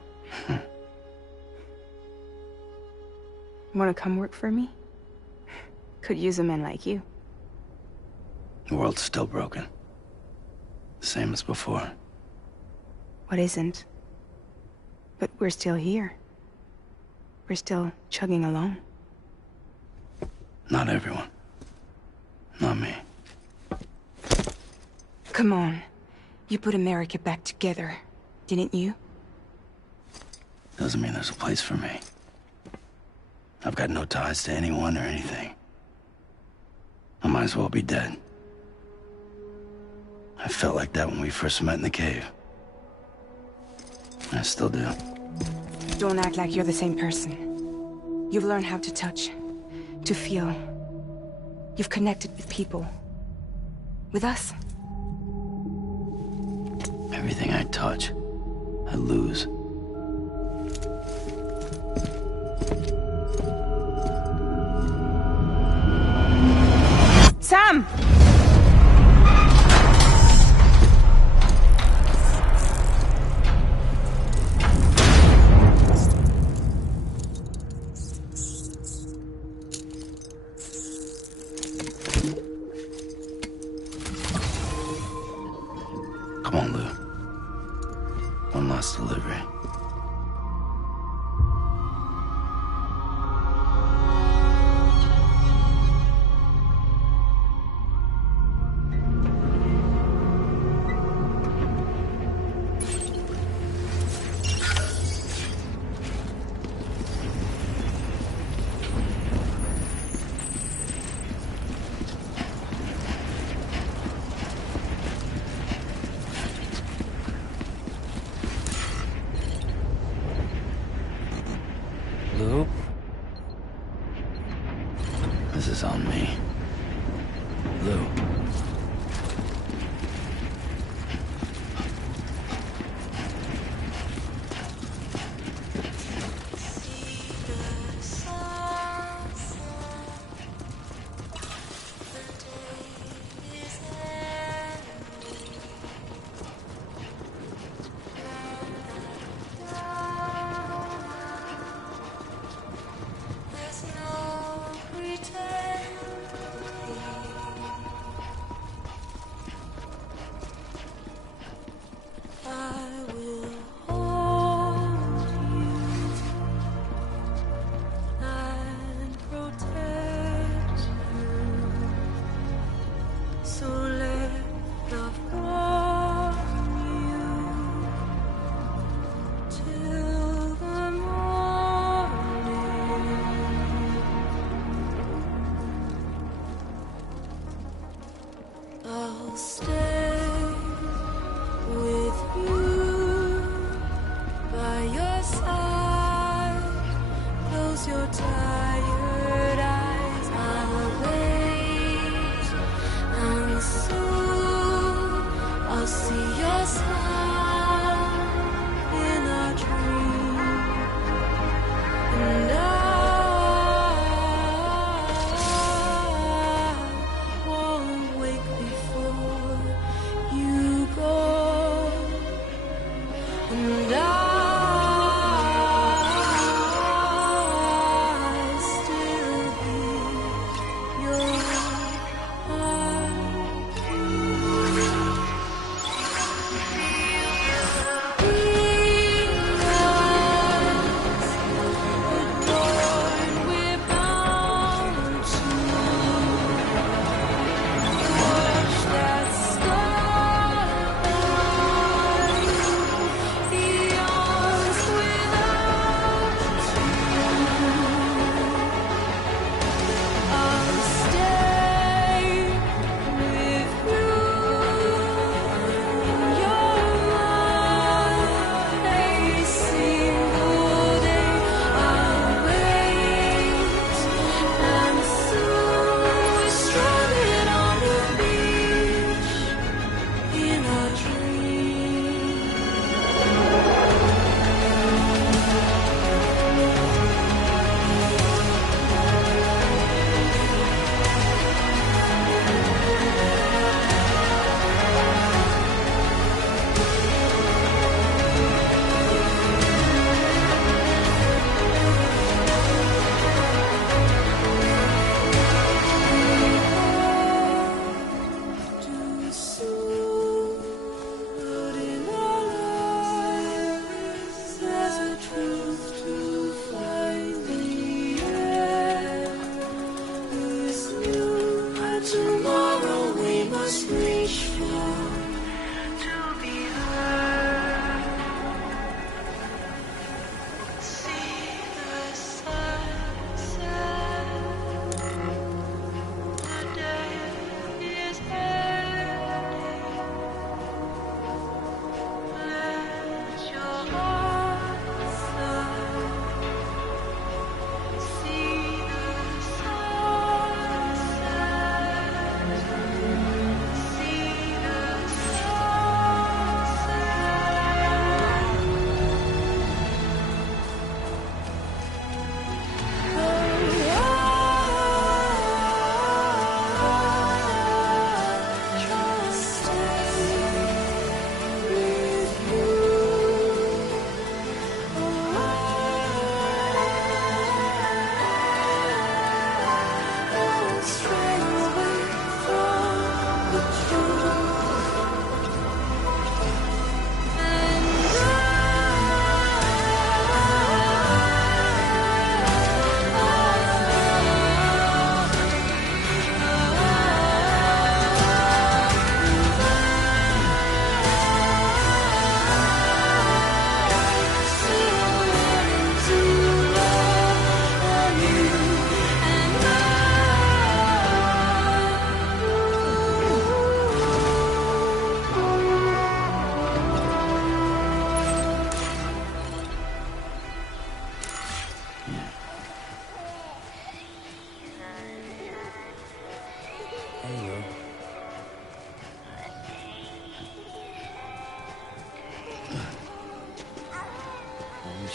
Wanna come work for me? Could use a man like you. The world's still broken. Same as before. What isn't? But we're still here. We're still chugging along. Not everyone. Not me. Come on. You put America back together, didn't you? Doesn't mean there's a place for me. I've got no ties to anyone or anything. I might as well be dead. I felt like that when we first met in the cave. I still do. Don't act like you're the same person. You've learned how to touch, to feel. You've connected with people. With us. Everything I touch, I lose. Sam! Come on, Lou. One last delivery. Lou? This is on me. Lou.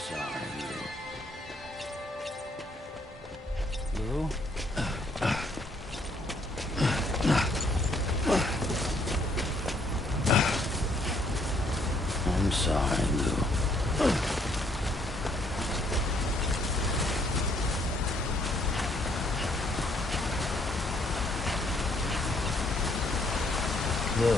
sorry, Lou. Lou? I'm sorry, Lou. Lou.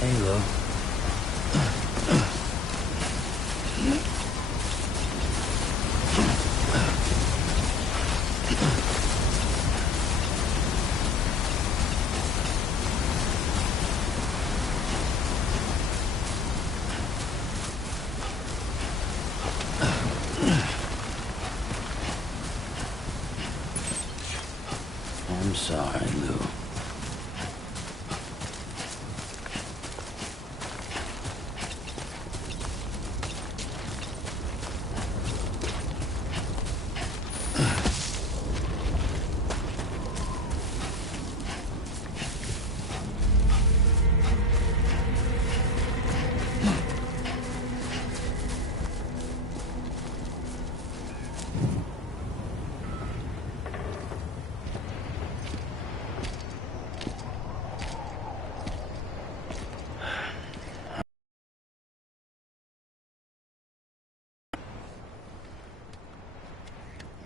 Hey, Lou. I'm sorry, Lou.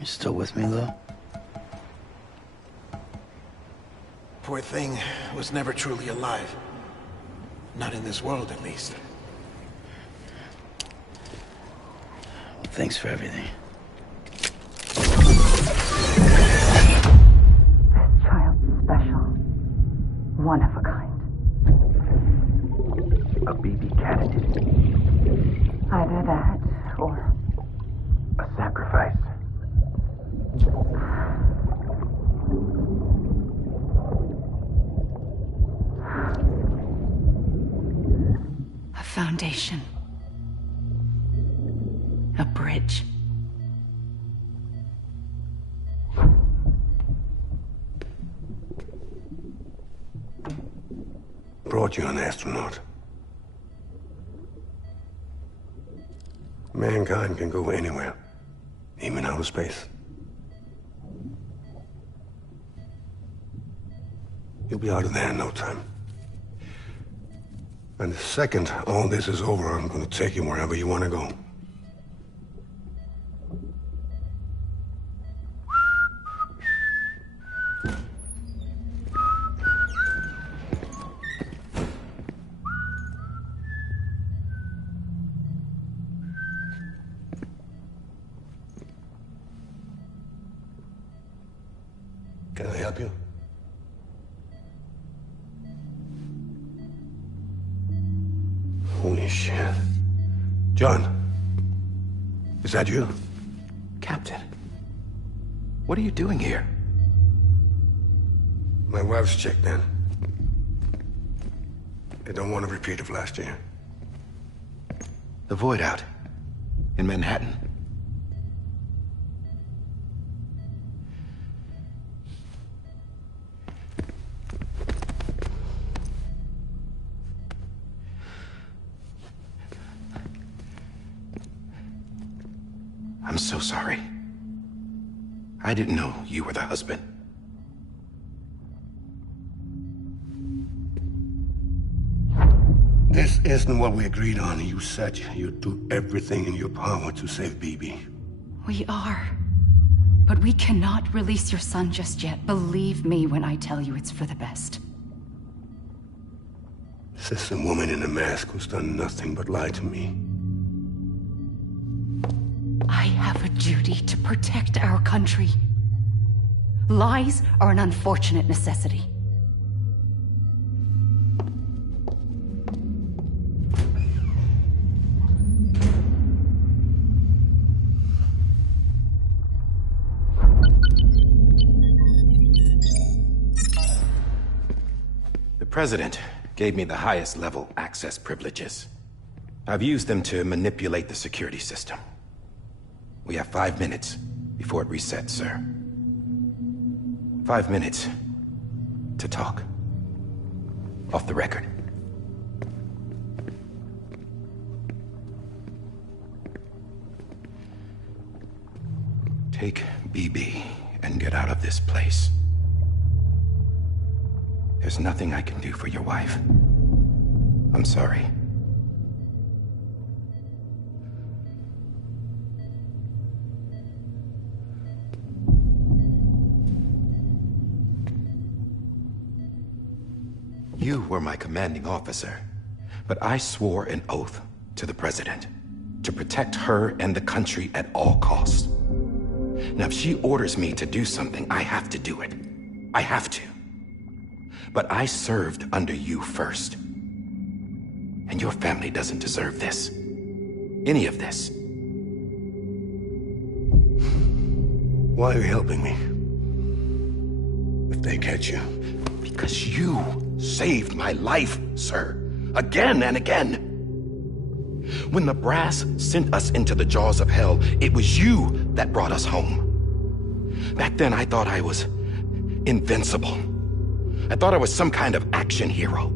You still with me, Lou? Poor thing was never truly alive. Not in this world, at least. Well, thanks for everything. Child's special. One of a kind. A BB candidate. Either that, or A sacrifice. A foundation. A bridge. Brought you an astronaut. Mankind can go anywhere, even outer space. You'll be out of there in no time. And the second all this is over, I'm gonna take you wherever you wanna go. Can I help you? Holy shit. John, is that you? Captain, what are you doing here? My wife's checked in. They don't want a repeat of last year. The Void out. In Manhattan. I'm so sorry. I didn't know you were the husband. This isn't what we agreed on. You said you'd do everything in your power to save BB. We are. But we cannot release your son just yet. Believe me when I tell you it's for the best. This is a woman in a mask who's done nothing but lie to me. I have a duty to protect our country. Lies are an unfortunate necessity. The President gave me the highest level access privileges. I've used them to manipulate the security system. We have 5 minutes before it resets, sir. 5 minutes to talk. Off the record. Take BB and get out of this place. There's nothing I can do for your wife. I'm sorry. You were my commanding officer, but I swore an oath to the President to protect her and the country at all costs. Now, if she orders me to do something, I have to do it. I have to. But I served under you first. And your family doesn't deserve this. Any of this. Why are you helping me? If they catch you. Because you saved my life, sir. Again and again. When the brass sent us into the jaws of hell, it was you that brought us home. Back then, I thought I was invincible. I thought I was some kind of action hero.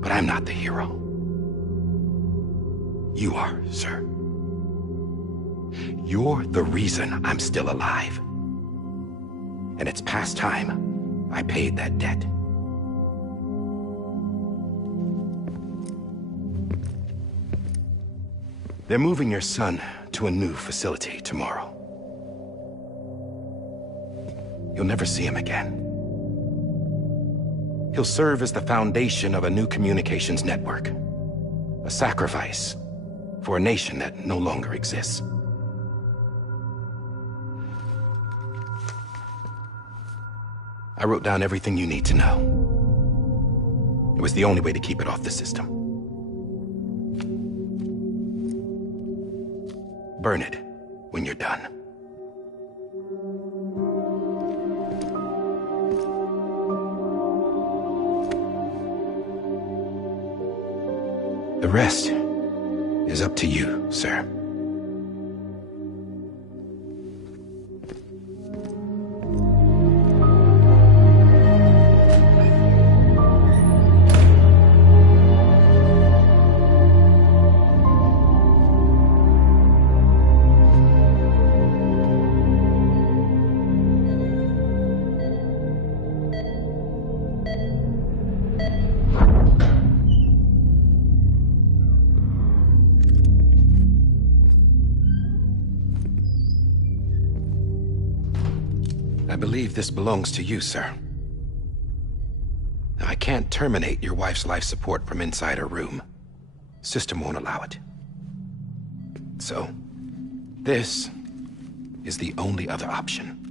But I'm not the hero. You are, sir. You're the reason I'm still alive. And it's past time I paid that debt. They're moving your son to a new facility tomorrow. You'll never see him again. He'll serve as the foundation of a new communications network. A sacrifice for a nation that no longer exists. I wrote down everything you need to know. It was the only way to keep it off the system. Burn it when you're done. The rest is up to you, sir. I believe this belongs to you, sir. Now, I can't terminate your wife's life support from inside her room. System won't allow it. So, this is the only other option.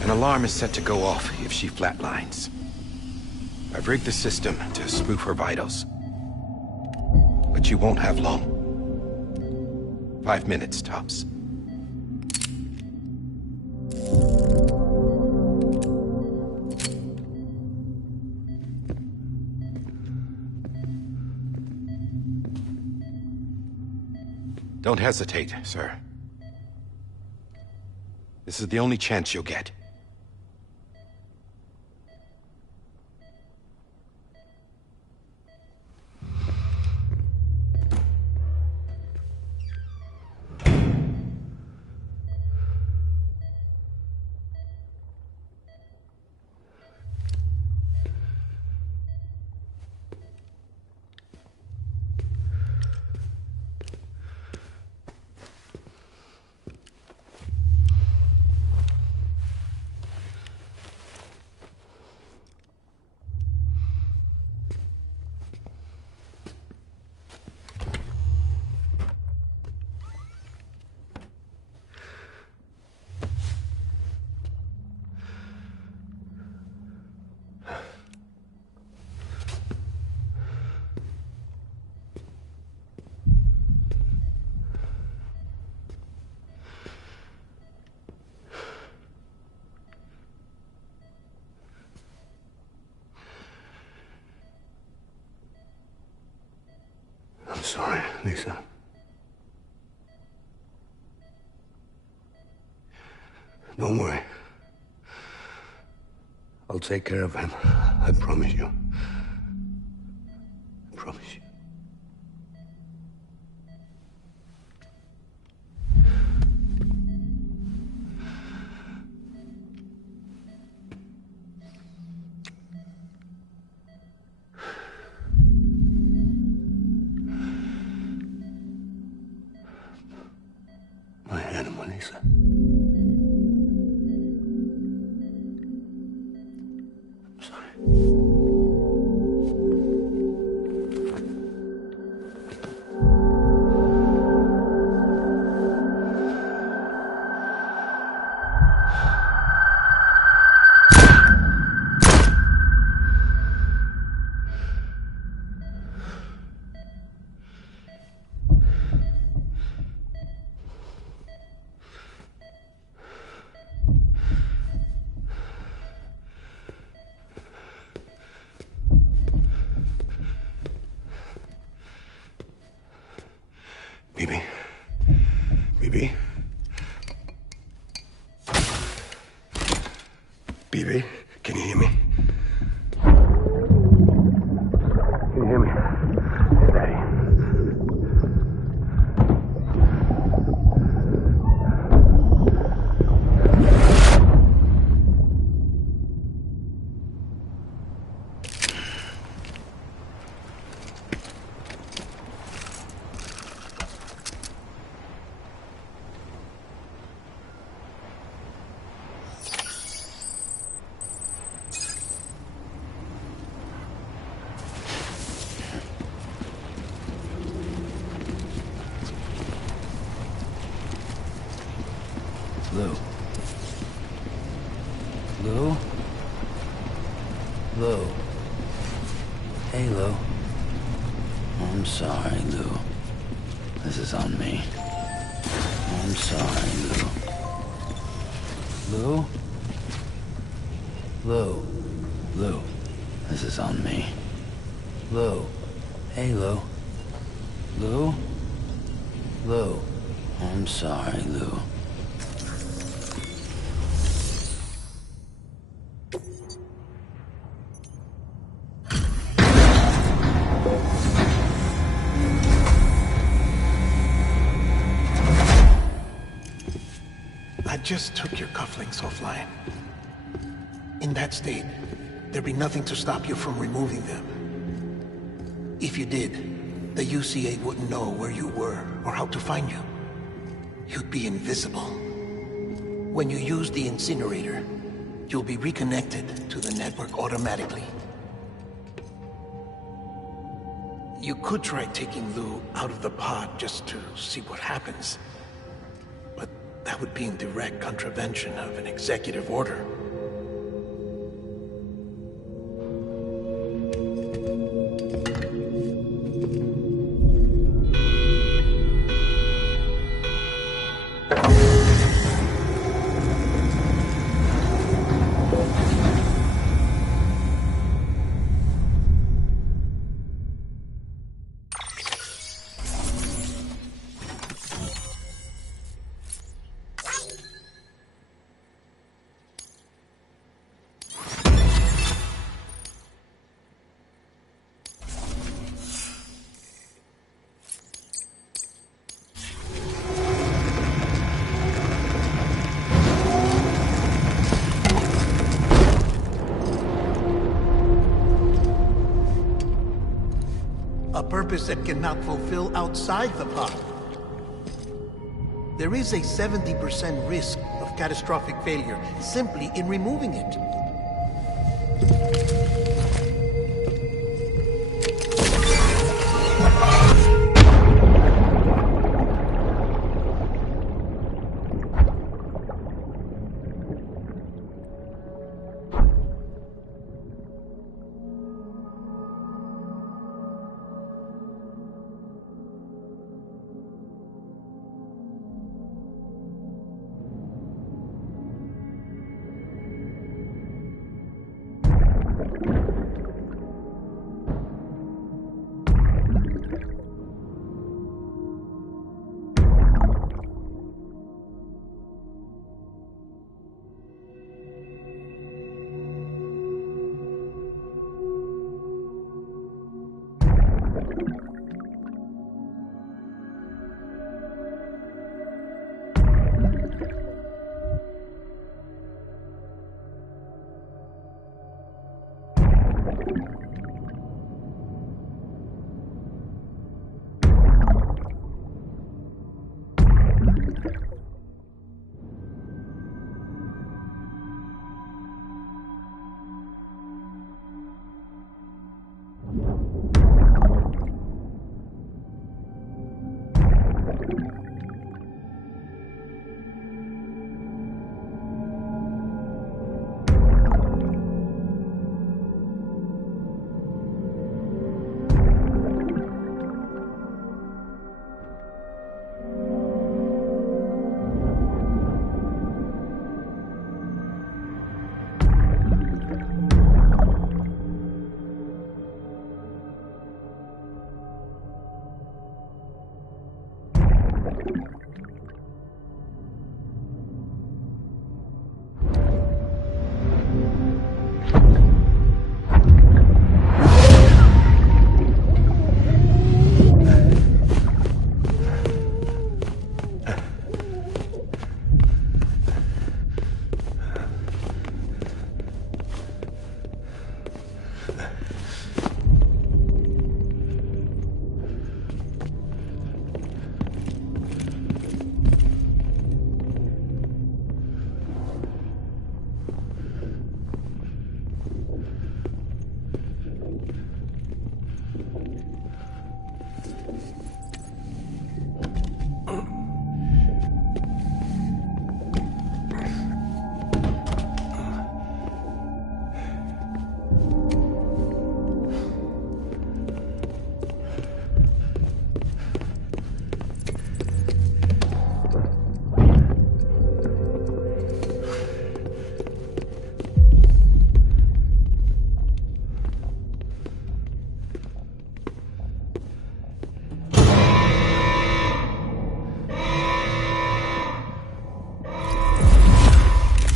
An alarm is set to go off if she flatlines. I've rigged the system to spoof her vitals. But you won't have long. 5 minutes, tops. Don't hesitate, sir. This is the only chance you'll get. Lisa. Don't worry. I'll take care of him. I promise you. I promise you. My animal, Lisa. I'm sorry. Bibi? Bibi? Bibi, can you hear me? Can you hear me? It's Daddy. Lou. Lou? Lou. Hey, Lou. I'm sorry, Lou. This is on me. I'm sorry, Lou. Lou? Lou. Lou. This is on me. Lou. Hey, Lou. Lou? Lou. I'm sorry, Lou. I just took your cufflinks offline. In that state, there'd be nothing to stop you from removing them. If you did, the UCA wouldn't know where you were or how to find you. You'd be invisible. When you use the incinerator, you'll be reconnected to the network automatically. You could try taking Lou out of the pod just to see what happens. But that would be in direct contravention of an executive order. A purpose that cannot fulfill outside the pod. There is a 70% risk of catastrophic failure simply in removing it.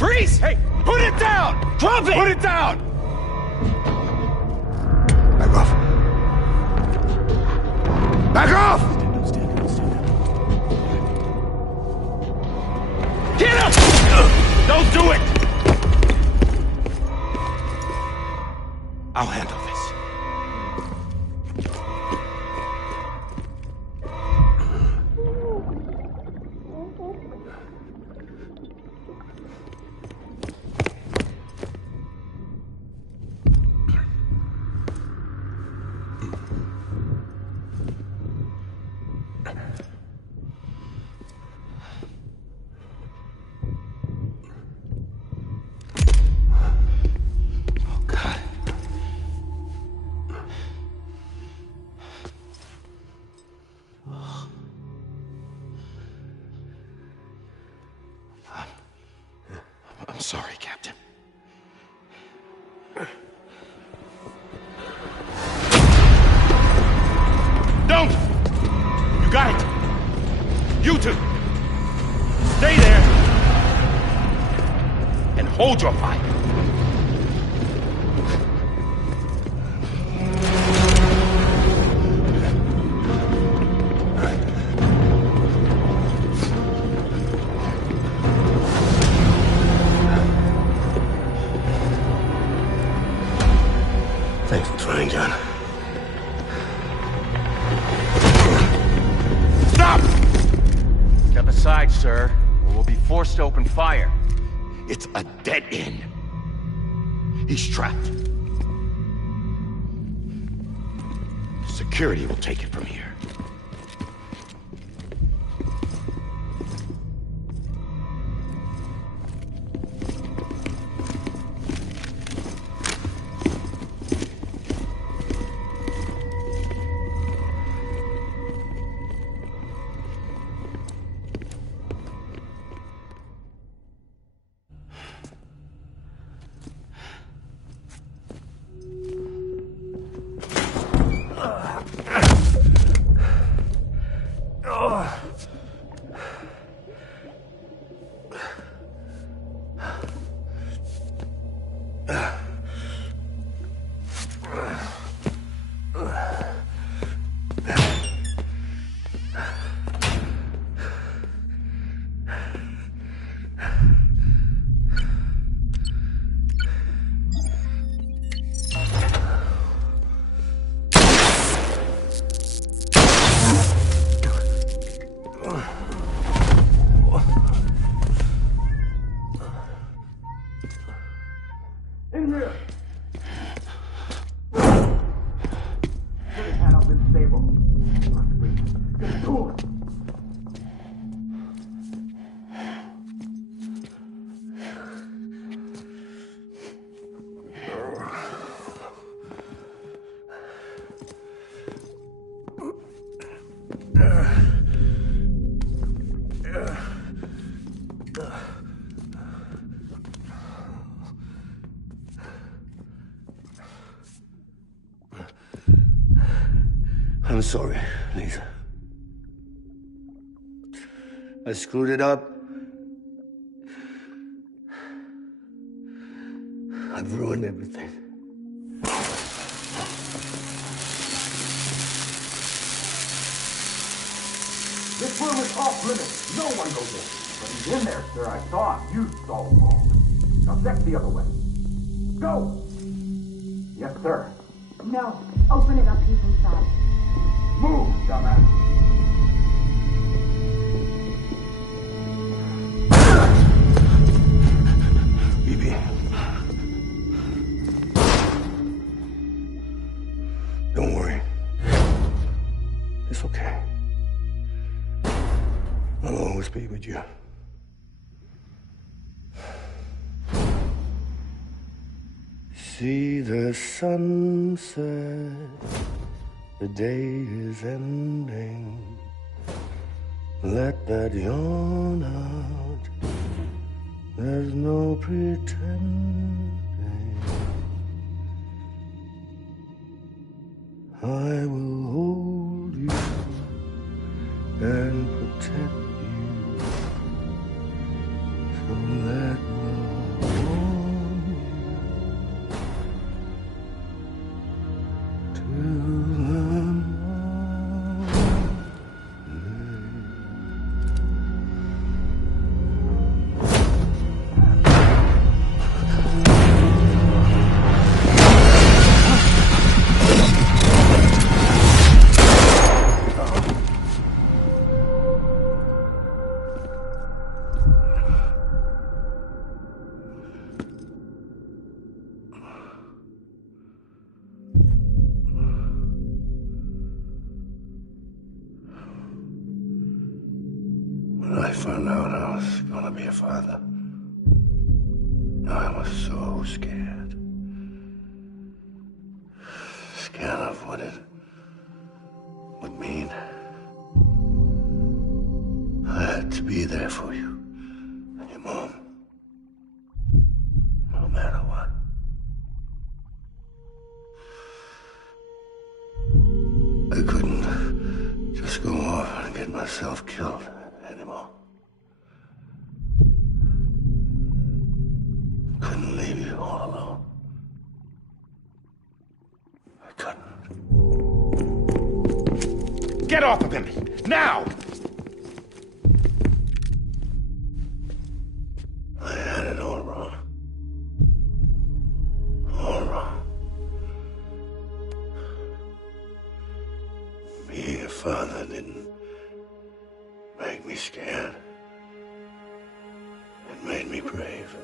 Freeze! Hey, put it down! Drop it! Put it down! Back off. Back off! Get up! Don't do it! I'll handle this. I'm sorry, Captain. Don't! You got it! You two! Stay there! And hold your fire! Thanks for trying, John. Stop! Step aside, sir, or we'll be forced to open fire. It's a dead end. He's trapped. Security will take it from here. In here! Get his hand up in stable. Get to it! I'm sorry, Lisa. I screwed it up. I've ruined everything. This room is off limits. No one goes in. But he's in there, sir. I saw him. You saw him all. Now check the other way. Go! Yes, sir. No. Open it up. He's inside. Move, dumbass! Bibi. Don't worry. It's okay. I'll always be with you. See the sunset. The day is ending. Let that yawn out. There's no pretending. I will hold you and protect you. So let love warm you to the When I found out I was gonna be a father, I was so scared. Scared of what it would mean. I had to be there for you and your mom, no matter what. I couldn't just go off and get myself killed anymore. Couldn't leave you all alone. I couldn't. Get off of him! Now! I had it all wrong. All wrong. Being a father didn't make me scared. It made me brave.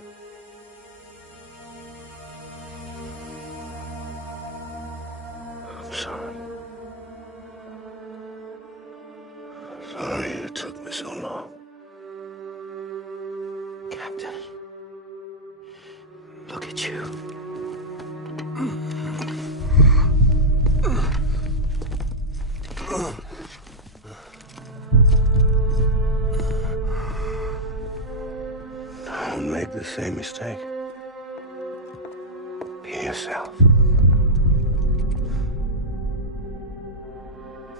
I'm sorry. Sorry it took me so long. Captain, look at you. Don't make the same mistake. Be yourself.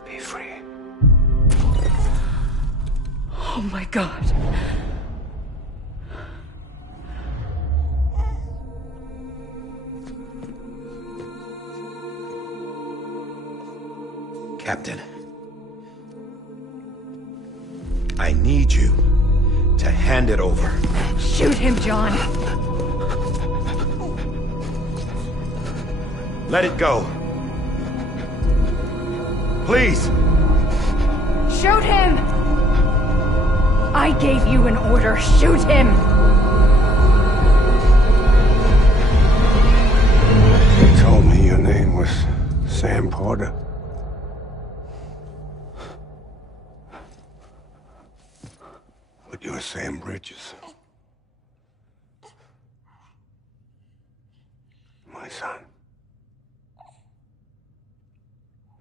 Be free. Oh my God. Captain, I need you to hand it over. Shoot him, John. Let it go. Please. Shoot him! I gave you an order. Shoot him! order. But you were saying bridges. My son.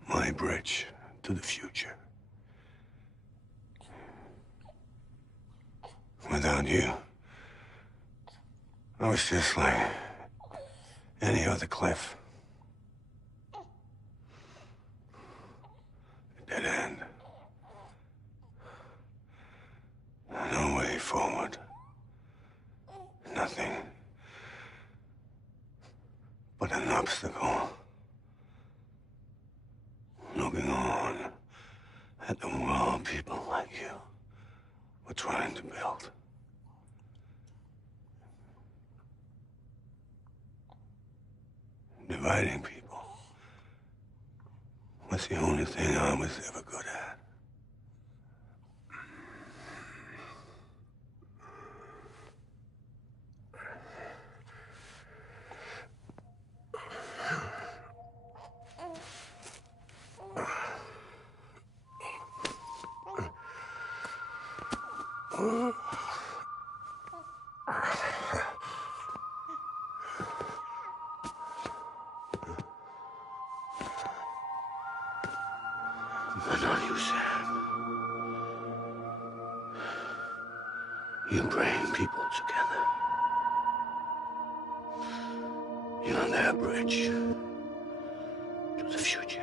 My bridge to the future. Without you, I was just like any other cliff. A dead end. No way forward. Nothing but an obstacle. Looking on at the world people like you were trying to build. Dividing people was the only thing I was ever good at. But not you, Sam. You bring people together. You're their bridge to the future.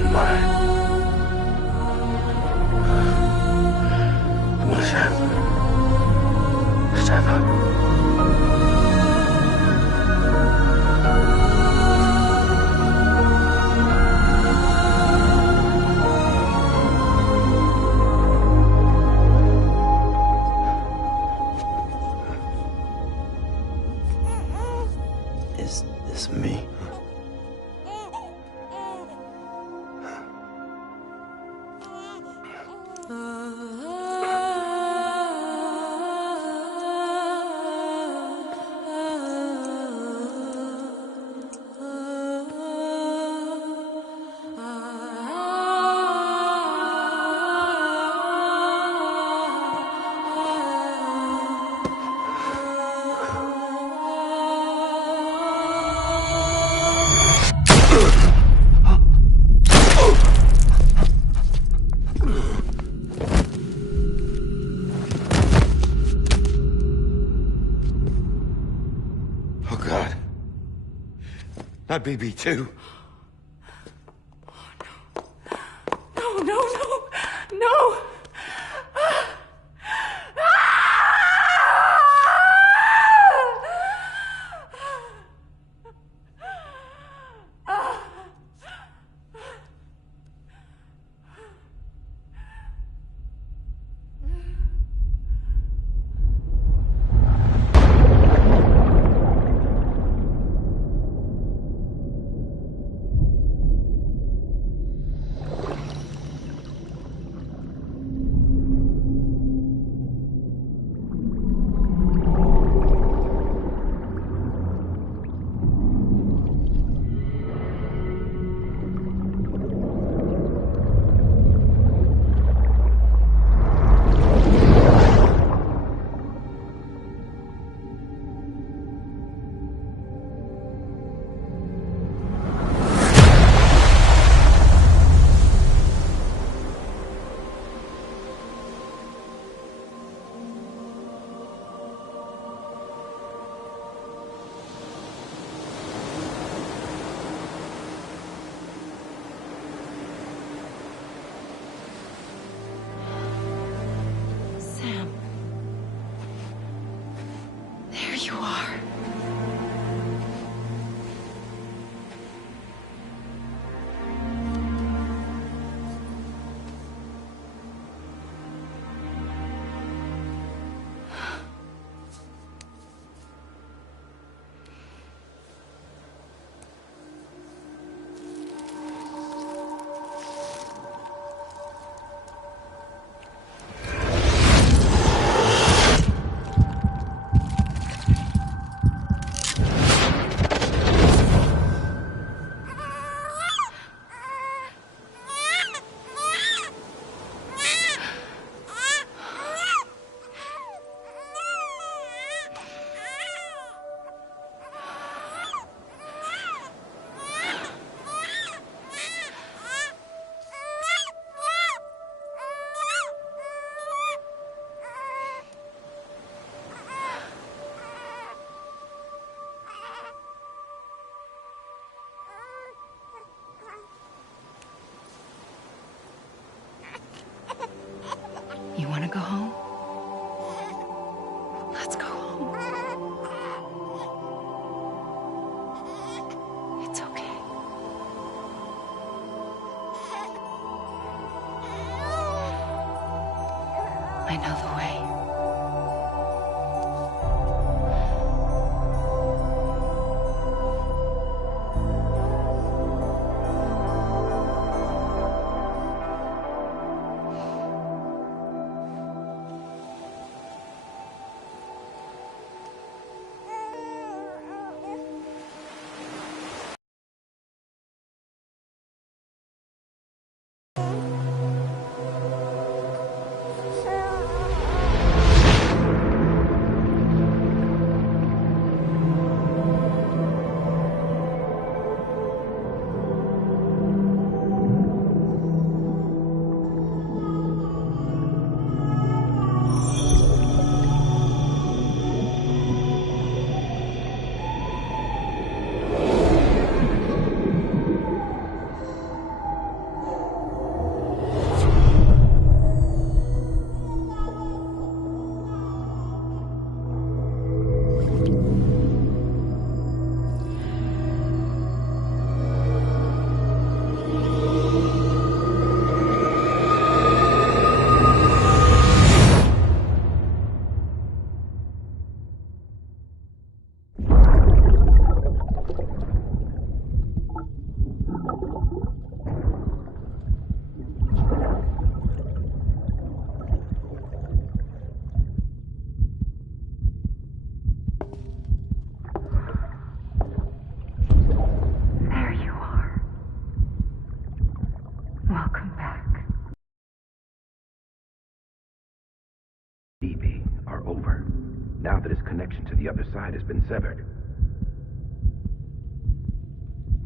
And mine. Come on, Sam. Stand up. Is this me? Oh, God. Not BB2. No, no, no, no! There you are. Let's go home. It's okay. I know the way. Are over, now that his connection to the other side has been severed.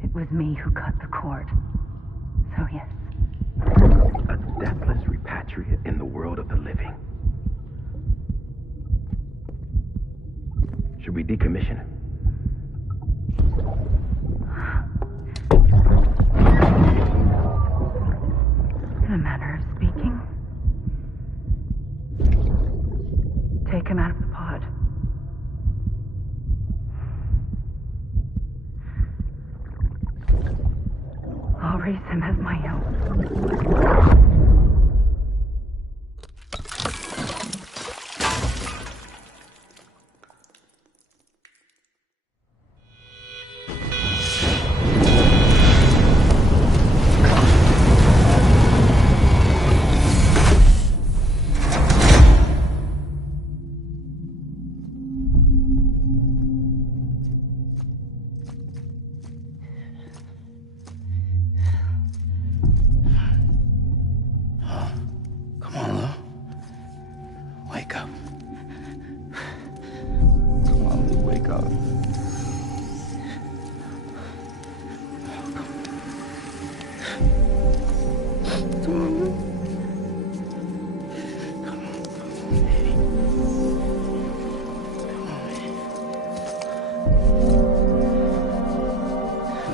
It was me who cut the cord. So yes. A deathless repatriate in the world of the living. Should we decommission him? In a manner of speaking. Take him out of the pod. I'll raise him as my own.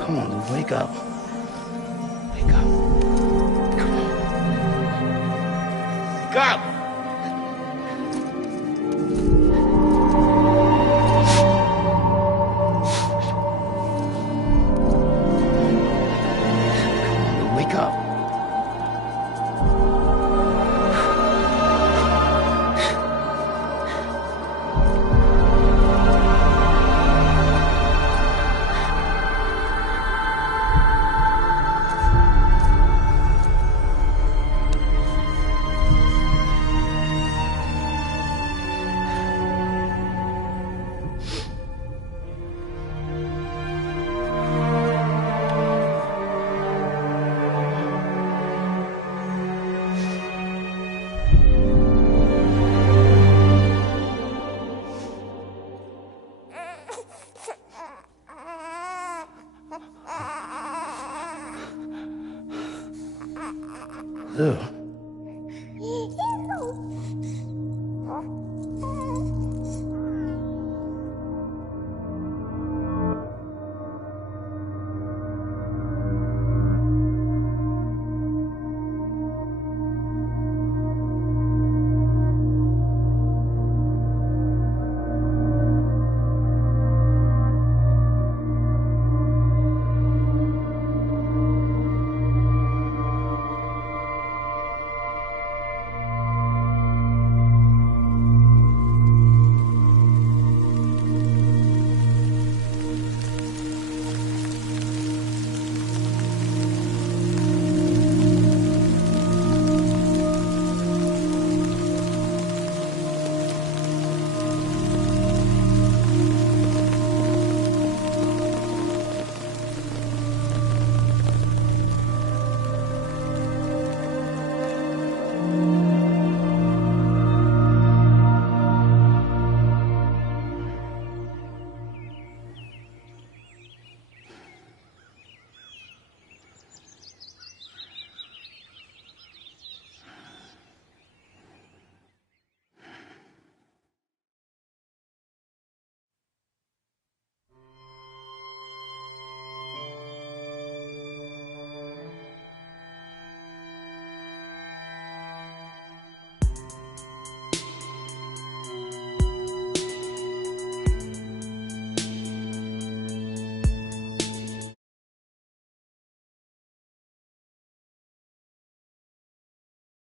Come on, Lou, wake up. Wake up. Come on. Wake up! Come on, Lou, wake up. Lou.